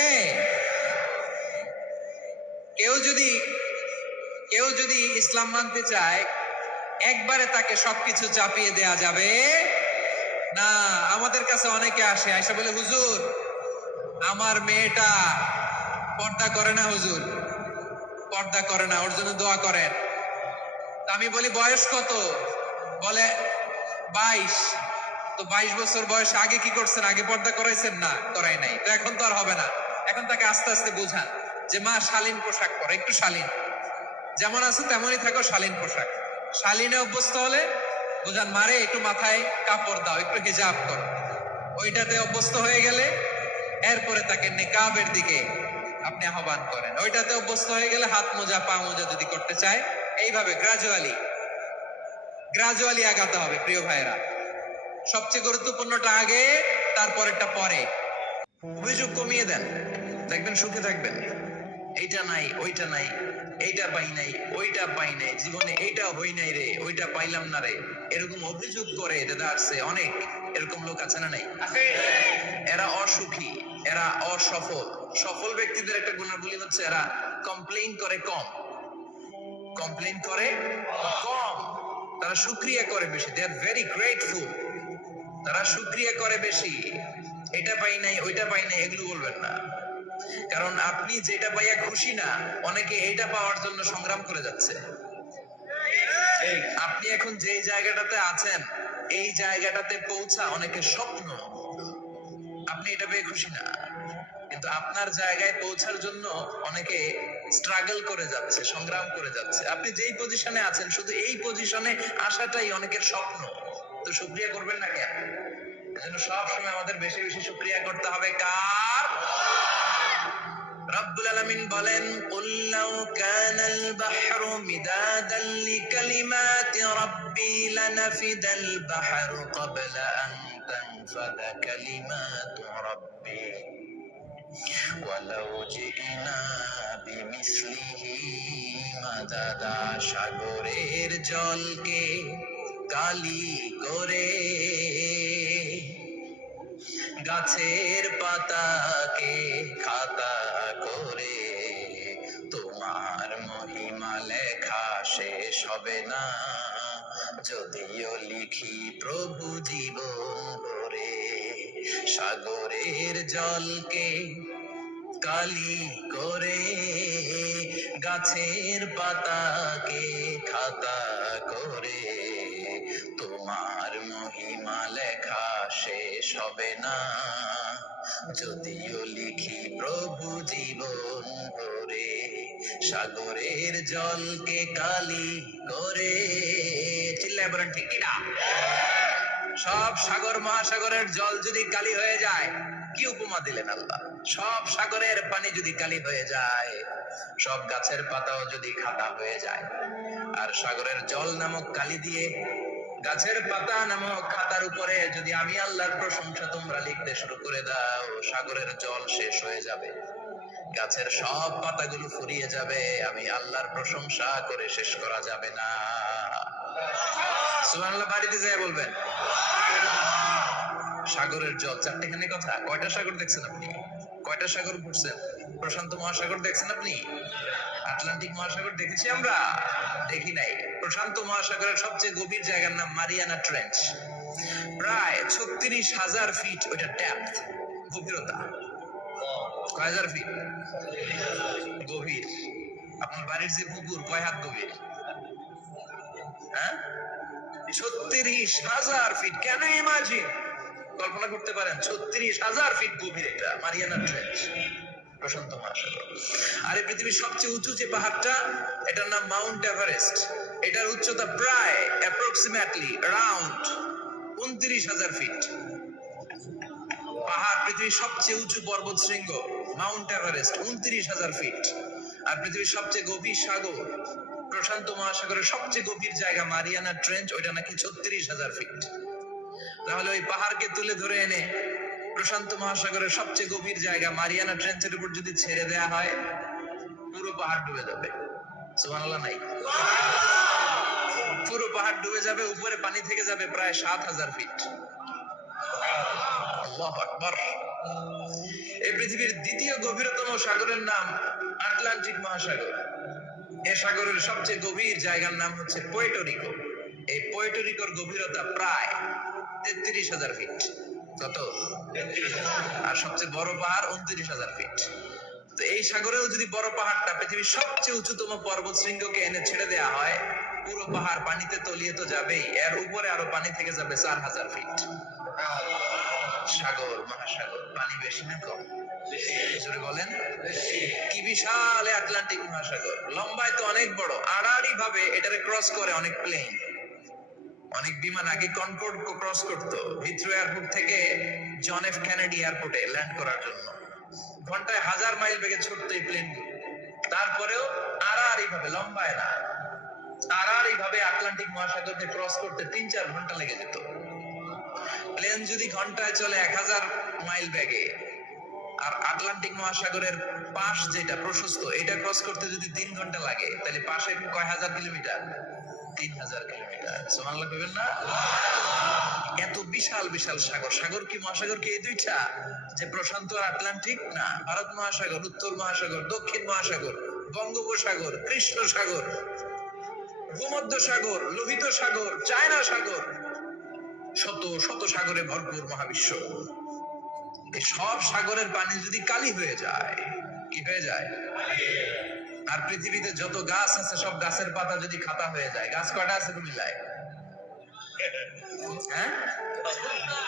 কেউ যদি ইসলাম মানতে চায়, একবারে তাকে সবকিছু চাপিয়ে দেয়া যাবে না। আমাদের কাছে অনেকে আসে, আয়সা বলে, হুজুর আমার মেয়েটা পর্দা করে না, হুজুর পর্দা করে না, ওর জন্য দোয়া করেন। আমি বলি বয়স কত? বলে 22। তো 22 বছর বয়সে আগে কি করছেন? আগে পর্দা করাইছেন? না, করাই নাই। তো এখন তো আর হবে না। এখন তাকে আস্তে আস্তে বোঝান যে মা শালীন পোশাক পরে, একটু শালীন, যেমন আছে তেমনই থাকো, শালীন পোশাক। শালীনে অভ্যস্ত হলে বোঝান, মারে একটু মাথায় কাপড় দাও, একটু হিজাব করো। ওইটাতে অভ্যস্ত হয়ে গেলে এরপরে তাকে নিকাবের দিকে আপনি আহ্বান করেন। ওইটাতে অভ্যস্ত হয়ে গেলে হাত মোজা, পা মোজা যদি করতে চায়, এইভাবে গ্রাজুয়ালি আগাতে হবে। প্রিয় ভাইরা, সবচেয়ে গুরুত্বপূর্ণটা আগে, তারপরেরটা পরে। অভিযোগ কমিয়ে দেন, দেখবেন সুখে থাকবেন। এইটা নাই, ওইটা নাই, এইটা পাই নাই, ওইটা পাই নাই, জীবনে এইটা হই নাই রে, ওইটা পাইলাম না রে, এরকম অভিযোগ করে দাদা আসছে অনেক। এরকম লোক আছে না নাই? এরা অসুখী, এরা অসফল। সফল ব্যক্তিদের একটা গুণাবলী হচ্ছে এরা কমপ্লেইন করে কম। তারা শুকরিয়া করে বেশি। দে আর ভেরি গ্রেটফুল। তারা শুকরিয়া করে বেশি। এটা পাই নাই, ওইটা পাই নাই, এগুলো বলবেন না। কারণ আপনি যেটা পাইয়া খুশি না, অনেকে এইটা পাওয়ার জন্য সংগ্রাম করে যাচ্ছে। আপনি এখন যে জায়গাটাতে আছেন, এই জায়গাটাতে পৌঁছা অনেকের স্বপ্ন। আপনি এটা পেয়ে খুশি না, কিন্তু আপনার জায়গায় পৌঁছার জন্য অনেকে স্ট্রাগল করে যাচ্ছে, সংগ্রাম করে যাচ্ছে। আপনি যেই পজিশনে আছেন, শুধু এই পজিশনে আসাটাই অনেকের স্বপ্ন। তো শুকরিয়া করবেন না কেন? এজন্য সব সময় আমাদের বেশি বেশি শুকরিয়া করতে হবে কার? রব্বুল আলামিন বলেন, কুল লাউ কানাল বাহরু মিদাদান লিকালিমাতি রাব্বি লানাফিদাল বাহরু ক্বাবলা আন তানফাদা কালিমাতু রাব্বি ওয়ালাউ জিনা বিমিসলিহি মাদাদা। সাগরের জলকে কালি করে, গাছের পাতাকে খাতা করে, তোমার মহিমা লেখা শেষ হবে না, যদিও লিখি প্রভু জীবন ভরে। সাগরের জলকে কালি করে, গাছের পাতাকে খাতা করে, তোমার মহিমা লেখা শেষ হবে না, যদিও লিখি প্রভু জীবন ভরে। সাগরের জলকে কালি করে। চিল্লায় বলেন ঠিক কিনা? সব সাগর মহাসাগরের জল যদি কালি হয়ে যায়, কি উপমা দিলেন আল্লাহ? সব সাগরের পানি যদি কালি হয়ে যায়, সব গাছের পাতাও যদি খাতা হয়ে যায়, আর সাগরের জল নামক কালি দিয়ে গাছের পাতা নামক খাতার উপরে যদি আমি আল্লাহর প্রশংসা তোমরা লিখতে শুরু করে দাও, সাগরের জল শেষ হয়ে যাবে, গাছের সব পাতাগুলো ফুরিয়ে যাবে, আমি আল্লাহর প্রশংসা করে শেষ করা যাবে না। সুবহানাল্লাহ বাড়িতে যায় বলবেন। সাগরের জল, চারটেখানি কথা। কয়টা সাগর দেখছেন আপনি? কয়টা সাগর ঘুরছেন? প্রশান্ত মহাসাগর দেখছেন আপনি? আটলান্টিক মহাসাগর দেখেছি আমরা? দেখি নাই। প্রশান্ত মহাসাগরের সবচেয়ে গভীর জায়গার নাম মারিয়ানা ট্রেঞ্চ। প্রায় 36,000 ফিট ওইটা ডেপথ, গভীরতা। কয় হাজার ফিট গভীর? আপনার বাড়ির যে পুকুর কয় হাত গভীর? হ্যাঁ, 36,000 ফিট। কেন ইমাজিন, কল্পনা করতে পারেন? 36,000 ফিট গভীর এটা মারিয়ানা ট্রেঞ্চ। প্রশান্ত মহাসাগর। আর এই পৃথিবীর সবচেয়ে উঁচু যে পাহাড়টা, এটার নাম মাউন্ট এভারেস্ট। এটার উচ্চতা প্রায় অ্যাপ্রক্সিমেটলি অ্যারাউন্ড 29,000 ফিট। পাহাড়, পৃথিবীর সবচেয়ে উঁচু পর্বত শৃঙ্গ মাউন্ট এভারেস্ট 29,000 ফিট। আর পৃথিবীর সবচেয়ে গভীর সাগর, প্রশান্ত মহাসাগরের সবচেয়ে গভীর জায়গা মারিয়ানা ট্রেঞ্চ, ওইটা নাকি 36,000 ফিট। তাহলে ওই পাহাড়কে তুলে ধরে এনে প্রশান্ত মহাসাগরের সবচেয়ে গভীর জায়গা মারিয়ানা ট্রেঞ্চের উপর যদি ছেড়ে দেয়া হয়, পুরো পাহাড় ডুবে যাবে। সুবহানাল্লাহ নাই? পুরো পাহাড় ডুবে যাবে, উপরে পানি থেকে যাবে প্রায় 7,000 ফিট। আল্লাহু আকবার। এই পৃথিবীর দ্বিতীয় গভীরতম সাগরের নাম আটলান্টিক মহাসাগর। এই সাগরের সবচেয়ে গভীর জায়গার নাম হচ্ছে পুয়ের্টো রিকো। এই পুয়ের্টো রিকোর গভীরতা প্রায় 33,000 ফিট। কত? আর সবচেয়ে বড় পাহাড় 29,000 ফিট। তো এই সাগরেও যদি বড় পাহাড়টা, পৃথিবীর সবচেয়ে উঁচুতম পর্বত শৃঙ্গকে এনে ছেড়ে দেয়া হয়, পুরো পাহাড় পানিতে তলিয়ে তো যাবেই, এর উপরে আরো পানি থেকে যাবে 4,000 ফিট। সাগর, মহাসাগর, পানি বেশি না কম? জোরে বলেন। কি বিশাল আটলান্টিক মহাসাগর! লম্বায় তো অনেক বড়, আড়াআড়ি ভাবে এটারে ক্রস করে অনেক প্লেন, অনেক বিমান। আগে কনকর্ড ক্রস করতো হিথ্রো এয়ারপোর্ট থেকে জন এফ কেনেডি এয়ারপোর্টে ল্যান্ড করার জন্য। ঘন্টায় 1000 মাইল বেগে ছুটতো এই প্লেন। তারপরেও আড়াআড়ি ভাবে, লম্বায় না, আড়াআড়ি ভাবে আটলান্টিক মহাসাগরকে ক্রস করতে 3-4 ঘন্টা লেগে যেত। প্লেন যদি ঘন্টায় চলে 1000 মাইল বেগে, আর আটলান্টিক মহাসাগরের পাশ যেটা প্রশস্ত, এটা ক্রস করতে যদি 3 ঘন্টা লাগে, তাহলে পাশে কয় হাজার কিলোমিটার? 3000 কিলোমিটার। সুবহানাল্লাহ কইবেন না? এত বিশাল বিশাল সাগর। সাগর কি, মহাসাগর কি এই দুইটা, যে প্রশান্ত আর আটলান্টিক? না, ভারত মহাসাগর, উত্তর মহাসাগর, দক্ষিণ মহাসাগর, বঙ্গোপসাগর, কৃষ্ণ সাগর, ভূমধ্য সাগর, লোহিত সাগর, চায়না সাগর, শত শত সাগরে ভরপুর মহাবিশ্ব। এই সব সাগরের পানি যদি কালি হয়ে যায়, কি হয়ে যায়? আর পৃথিবীতে যত গাছ আছে, সব গাছের পাতা যদি খাতা হয়ে যায়, গাছ কয়টা আছে কুমিল্লায়? হ্যাঁ,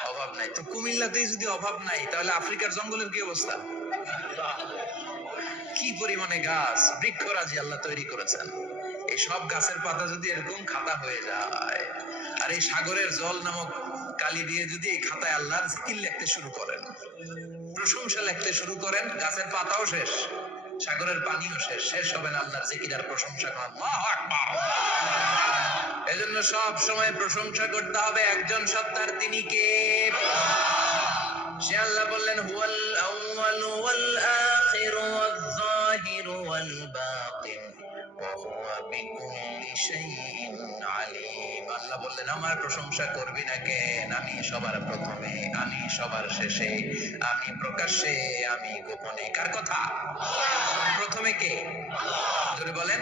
অভাব নাই। তো কুমিল্লাতেই যদি অভাব নাই, তাহলে আফ্রিকার জঙ্গলের কি অবস্থা? কি পরিমাণে গাছ, বৃক্ষরাজি আল্লাহ তৈরি করেছেন। এই সব গাছের পাতা যদি এরকম খাতা হয়ে যায়, আর এই সাগরের জল নামক কালি দিয়ে যদি এই খাতায় আল্লাহর জিকির লিখতে শুরু করেন, প্রশংসা লিখতে শুরু করেন, গাছের পাতাও শেষ, সাগরের পানিও শেষ, শেষ হবে না আল্লাহর জিকির আর প্রশংসা করা। আল্লাহু আকবার। এজন্য সব সময় প্রশংসা করতে হবে একজন সত্তার, তিনি কে? সে আল্লাহ বললেন, হুয়াল আউয়ালু ওয়াল আখিরু ওয়াজ যাহিরু ওয়াল বাতিন ওয়া হুয়া বিকুল্লি শাইইন আলীম। আল্লাহ বললেন, আমার প্রশংসা করবি না কেন? আমি সবার প্রথমে, আমি সবার শেষে, আমি প্রকাশ্যে, আমি গোপনে। কার কথা? প্রথমে কে? জোরে বলেন।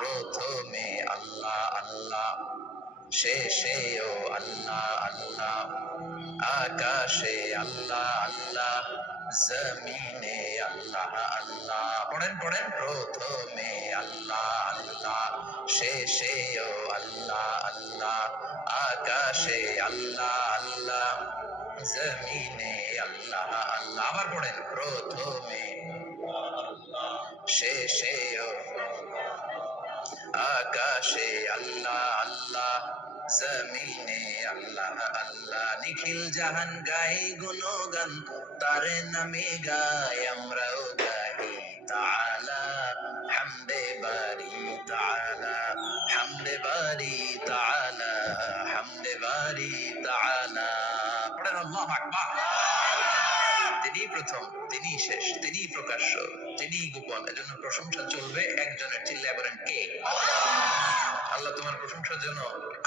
প্রথমে আল্লাহ আল্লাহ, শেষেও আল্লাহ আল্লাহ, আকাশে আল্লাহ আল্লাহ, জমিনে আল্লাহ আল্লাহ। পড়েন পড়েন। প্রথমে আল্লাহ আল্লাহ, শেষেও আল্লাহ আল্লাহ, আকাশে আল্লাহ আল্লাহ, জমিনে আল্লাহ আল্লাহ। আবার পড়েন। প্রথমে, শেষেও, আকাশে আল্লাহ আল্লাহ, জমিনে আল্লাহ আল্লাহ। নিখিল জাহান গাই গুণগান, তার নামে গাই আমরাও গাই। তাআলা হামদে বারি তাআলা, হামদে বারি তাআলা, হামদে বারি তাআলা। পড়েন আল্লাহু আকবার। তিনি প্রথম, তিনি শেষ, তিনি প্রকাশ্য, তিনি গোপন। এজন্য প্রশংসা চলবে একজনের। চিল্লায় বলেন কে? আল্লাহ তোমার প্রশংসার জন্য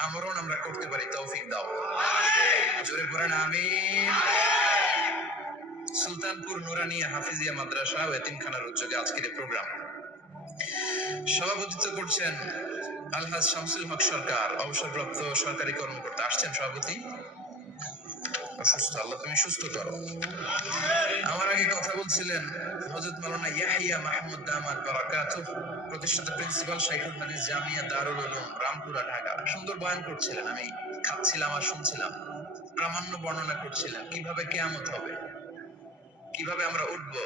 আমরণ আমরা করতে পারি, তৌফিক দাও। জোরে পড়েন আমিন। সুলতানপুর নুরানিয়া হাফিজিয়া মাদ্রাসা ও এতিমখানার উদ্যোগে আজকের এই প্রোগ্রাম সভাপতিত্ব করছেন আলহাজ শামসুল হক সরকার, অবসরপ্রাপ্ত সরকারি কর্মকর্তা। আসছেন সভাপতি। অসুস্থ, আল্লাহ তুমি সুস্থ করো। আমার আগে কথা বলছিলেন হযরত মাওলানা ইয়াহিয়া মাহমুদ দামাত বারাকাতুহু, প্রতিষ্ঠাতা প্রিন্সিপাল শাইখুল হাদিস জামিয়া দারুল উলুম, রামপুরা, ঢাকা। সুন্দর বয়ান করছিলেন, আমি খাচ্ছিলাম আর শুনছিলাম। প্রামাণ্য বর্ণনা করছিলেন কিভাবে কিয়ামত হবে, কিভাবে আমরা উঠবো,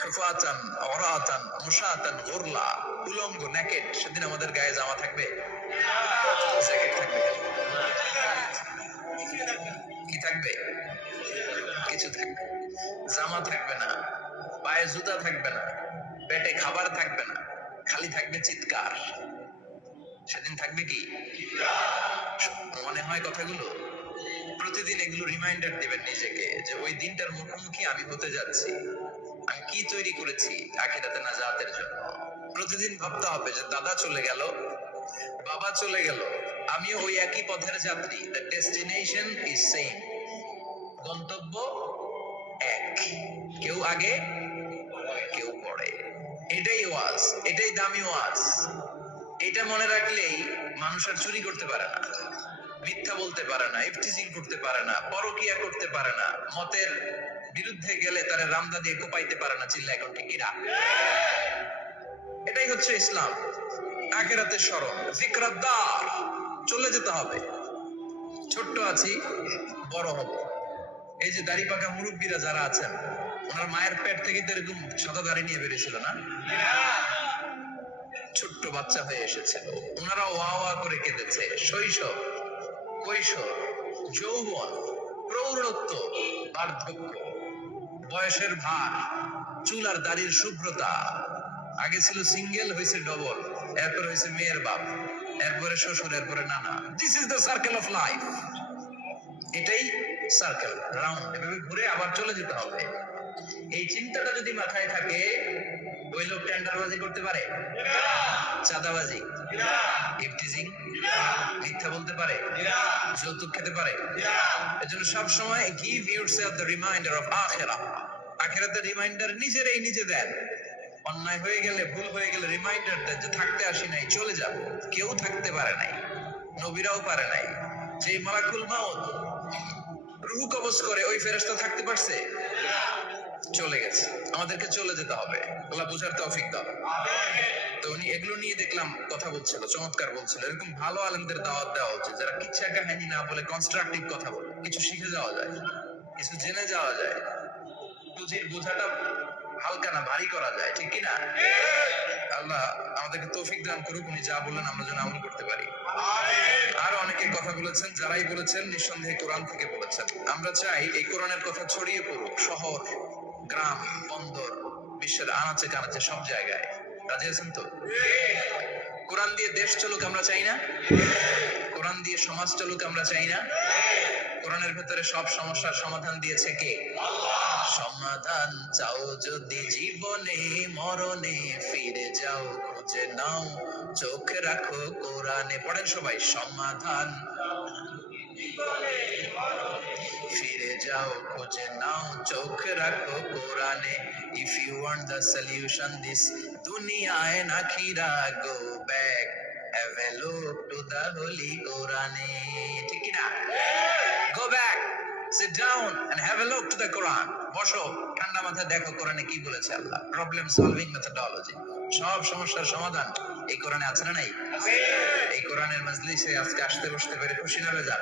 হুফাতান ওরাতান মুশাতান গুরলা, উলঙ্গ নেকেড। সেদিন আমাদের গায়ে জামা থাকবে? জ্যাকেট থাকবে? কি থাকবে? কিছু থাকবে। জামা থাকবে না, পায়ে জুতা থাকবে না, পেটে খাবার থাকবে না, খালি থাকবে চিৎকার। সেদিন থাকবে কি? মনে হয় কথাগুলো প্রতিদিন এগুলো রিমাইন্ডার দিবেন নিজেকে যে ওই দিনটার মুখোমুখি আমি হতে যাচ্ছি। আমি কি তৈরি করেছি আখিরাতে নাজাতের জন্য। প্রতিদিন ভাবতে হবে যে দাদা চলে গেল, বাবা চলে গেল, আমিও ওই একই পথের যাত্রী। দ্য ডেস্টিনেশন ইজ সেম, গন্তব্য এক, কেউ আগে কেউ পরে। এটাই ওয়াজ, এটাই দামি ওয়াজ। এটা মনে রাখলেই মানুষ আর চুরি করতে পারে না, মিথ্যা বলতে পারে না, ইফটিজিং করতে পারে না, পরকিয়া করতে পারে না, মতের বিরুদ্ধে গেলে তারা রামদা দিয়ে কোপাইতে পারে না। চিল্লা এখন ঠিক কিনা? এটাই হচ্ছে ইসলাম। আখিরাতের স্মরণ, যিকরাদ্দার। চলে যেতে হবে। ছোট্ট আছি, বড় হব। এই যে দাড়ি পাকা মুরব্বীরা যারা আছেন, ওনার মায়ের পেট থেকে তো এরকম সাদা দাড়ি নিয়ে বেরিয়েছিল না? ছোট্ট বাচ্চা হয়ে এসেছিল, ওনারা ওয়া ওয়া করে কেঁদেছে। শৈশব, কৈশোর, যৌবন, প্রৌঢ়ত্ব, বার্ধক্য, বয়সের ভার, চুল আর দাড়ির শুভ্রতা। আগে ছিল সিঙ্গেল, হয়েছে ডবল, এরপর হয়েছে মেয়ের বাপ, এরপরে শ্বশুর, এরপরে নানা। This is the circle of life. এটাই সার্কেল, রাউন্ড। এভাবে ঘুরে আবার চলে যেতে হবে। এই চিন্তাটা যদি মাথায় থাকে, ওই লোক টেন্ডারবাজি করতে পারে? চাঁদাবাজি, ইফটিজিং, মিথ্যা বলতে পারে? যৌতুক খেতে পারে? এজন্য সব সময় give yourself the reminder of আখিরাহ। আখিরাতের রিমাইন্ডার নিজেরাই নিজে দেন। অন্যায় হয়ে গেলে, ভুল হয়ে গেলে রিমাইন্ডার দেন যে থাকতে আসি নাই, চলে যাব। কেউ থাকতে পারে নাই, নবীরাও পারে নাই। যে মালাকুল মাউত রূহ কবজ করে, ওই ফেরেশতা থাকতে পারছে? চলে গেছে। আমাদেরকে চলে যেতে হবে। আল্লাহ বুঝার তৌফিক দাও। তো উনি এগুলো নিয়ে দেখলাম কথা বলছিল, চমৎকার বলছিল। এরকম ভালো আলেমদের দাওয়াত দেওয়া উচিত, যারা কিচ্ছা কাহিনী না বলে কনস্ট্রাকটিভ কথা বলে। কিছু শিখে যাওয়া যায়, কিছু জেনে যাওয়া যায়, পুঁজির বোঝাটা হালকা না ভারী করা যায়, ঠিক কিনা? আল্লাহ আমাদেরকে তৌফিক দান করুক। উনি যা বললেন আমরা যেন আমল করতে পারি। আর অনেকে কথা বলেছেন, যারাই বলেছেন নিঃসন্দেহে কোরআন থেকে বলেছেন। আমরা চাই এই কোরআনের কথা ছড়িয়ে পড়ুক শহর, গ্রাম, বন্দর, বিশ্বের আনাচে কানাচে, সব জায়গায়। রাজি আছেন তো? কোরআন দিয়ে দেশ চলুক আমরা চাই না? কোরআন দিয়ে সমাজ চলুক আমরা চাই না? কোরআনের ভেতরে সব সমস্যার সমাধান দিয়েছে কে? সমাধান চাও যদি জীবনে মরণে, ফিরে যাও খুঁজে নাও, চোখ রাখো কোরআনে। পড়েন সবাই, সমাধান ফিরে যাও খুঁজে নাও, চোখ রাখো কোরআনে। If you want the solution this দুনিয়ায় না খিরা, go back, have a look to the holy কোরআনে। ঠিক কি না? Go back, sit down and have a look to the Quran. বসো, ঠান্ডা মাথায় দেখো কোরআনে কি বলেছে আল্লাহ। প্রবলেম সলভিং মেথডোলজি, সব সমস্যার সমাধান এই কোরআনে আছে না নাই? এই কোরআনের মজলিসে আজকে আসতে বসতে পেরে খুশি না বেজার?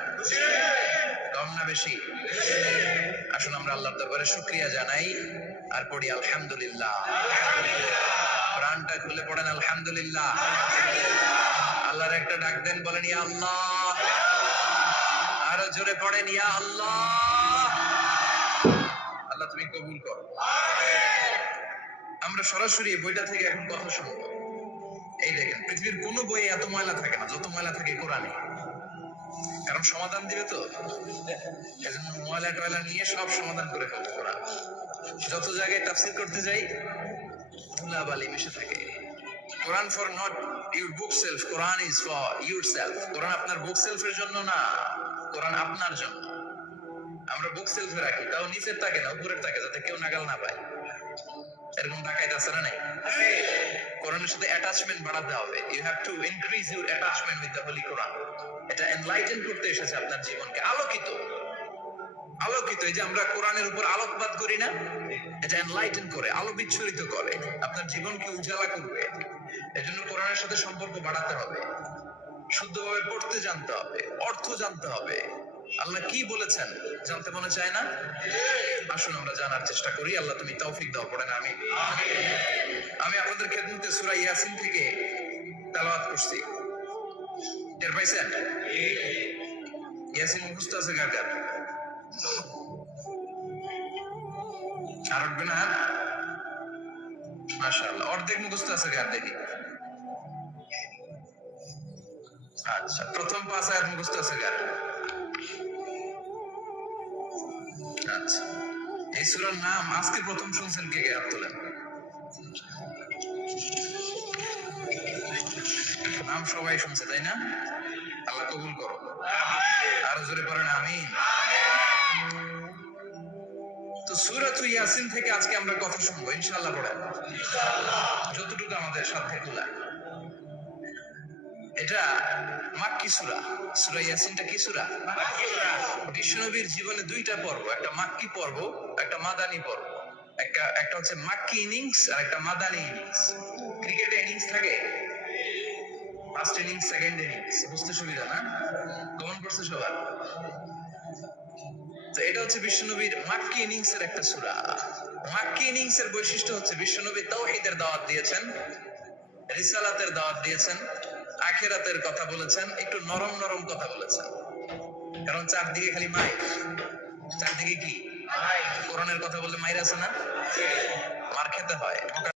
কম না বেশি? আসুন আমরা আল্লাহর দরবারে শুকরিয়া জানাই আর পড়ি আলহামদুলিল্লাহ। প্রাণটা খুলে পড়েন আলহামদুলিল্লাহ। আল্লাহর একটা ডাক দেন, বলেন ইয়া আল্লাহ। আরো জোরে পড়েন ইয়া আল্লাহ। আল্লাহ তুমি কবুল করো। আমরা সরাসরি বইটা থেকে এখন কথা শুনবো। এই দেখেন, পৃথিবীর কোন বইয়ে এত ময়লা থাকে না যত ময়লা থাকে কোরআনে। কারণ সমাধান দিবে তো, এজন্য ময়লা টয়লা নিয়ে সব সমাধান করে ফেলবে কোরআন। যত জায়গায় তাফসীর করতে যাই, ধুলাবালি মিশে থাকে। Quran for not your bookshelf, Quran is for yourself. Quran আপনার বুক সেলফের জন্য না, কোরআন আপনার জন্য। আমরা বুক সেলফে রাখি, তাও নিচের তাকে না, উপরের তাকে, যাতে কেউ নাগাল না পায়। এরকম ডাকাইত আছে না নাই? কোরআনের সাথে অ্যাটাচমেন্ট বাড়াতে হবে। You have to increase your attachment with the holy Quran. এটা এনলাইটেন করতে এসেছে আপনার জীবনকে, আলোকিত আলোকিত। এই যে আমরা কোরআনের উপর আলোকপাত করি না, এটা এনলাইটেন করে, আলো বিচ্ছুরিত করে, আপনার জীবনকে উজালা করবে। এজন্য কোরআনের সাথে সম্পর্ক বাড়াতে হবে, শুদ্ধভাবে পড়তে জানতে হবে, অর্থ জানতে হবে, আল্লাহ কি বলেছেন জানতে মনে চায় না? আসুন আমরা জানার চেষ্টা করি। আল্লাহ তুমি তৌফিক দাও, পড়েন আমিন। আমি আপনাদের খেদমতে সূরা ইয়াসিন থেকে তেলাওয়াত করছি, টের পাইছেন? ইয়াসিন মুখস্থ আছে কার কার? আর উঠবে না? মাশাআল্লাহ, অর্ধেক মুখস্থ আছে কার দেখি? আচ্ছা, প্রথম 5 আয়াত মুখস্থ আছে কার? আচ্ছা, এই সূরার নাম আজকে প্রথম শুনছেন কে কে? হাত তোলেন। নাম সবাই শুনছে তাই না? আল্লাহ কবুল করো। আরো জোরে পড়েন আমিন। তো সূরাতুল ইয়াসিন থেকে আজকে আমরা কথা শুনবো ইনশাআল্লাহ, পড়েন যতটুকু আমাদের সাথে কুলায়। এটা মাক্কি সূরা। সূরা ইয়াসিনটা কি সূরা? মাক্কি সূরা। বিশ্বনবীর জীবনে দুইটা পর্ব, একটা মাক্কি পর্ব, একটা মাদানী পর্ব। একটা হচ্ছে মাক্কি ইনিংস আর একটা মাদানী ইনিংস। ক্রিকেটে ইনিংস থাকে, ফার্স্ট ইনিংস, সেকেন্ড ইনিংস, বুঝতে সুবিধা না? কমন পড়ছে সবার? তো এটা হচ্ছে বিশ্বনবীর মাক্কি ইনিংস এর একটা সূরা। মাক্কি ইনিংস এর বৈশিষ্ট্য হচ্ছে বিশ্বনবী তাওহীদের দাওয়াত দিয়েছেন, রিসালাতের দাওয়াত দিয়েছেন, আখিরাতের কথা বলেছেন, একটু নরম নরম কথা বলেছেন। কারণ চারদিকে খালি মাইর, চারদিকে কি কোরআনের কথা বললে মাইর আছে না? মার খেতে হয়।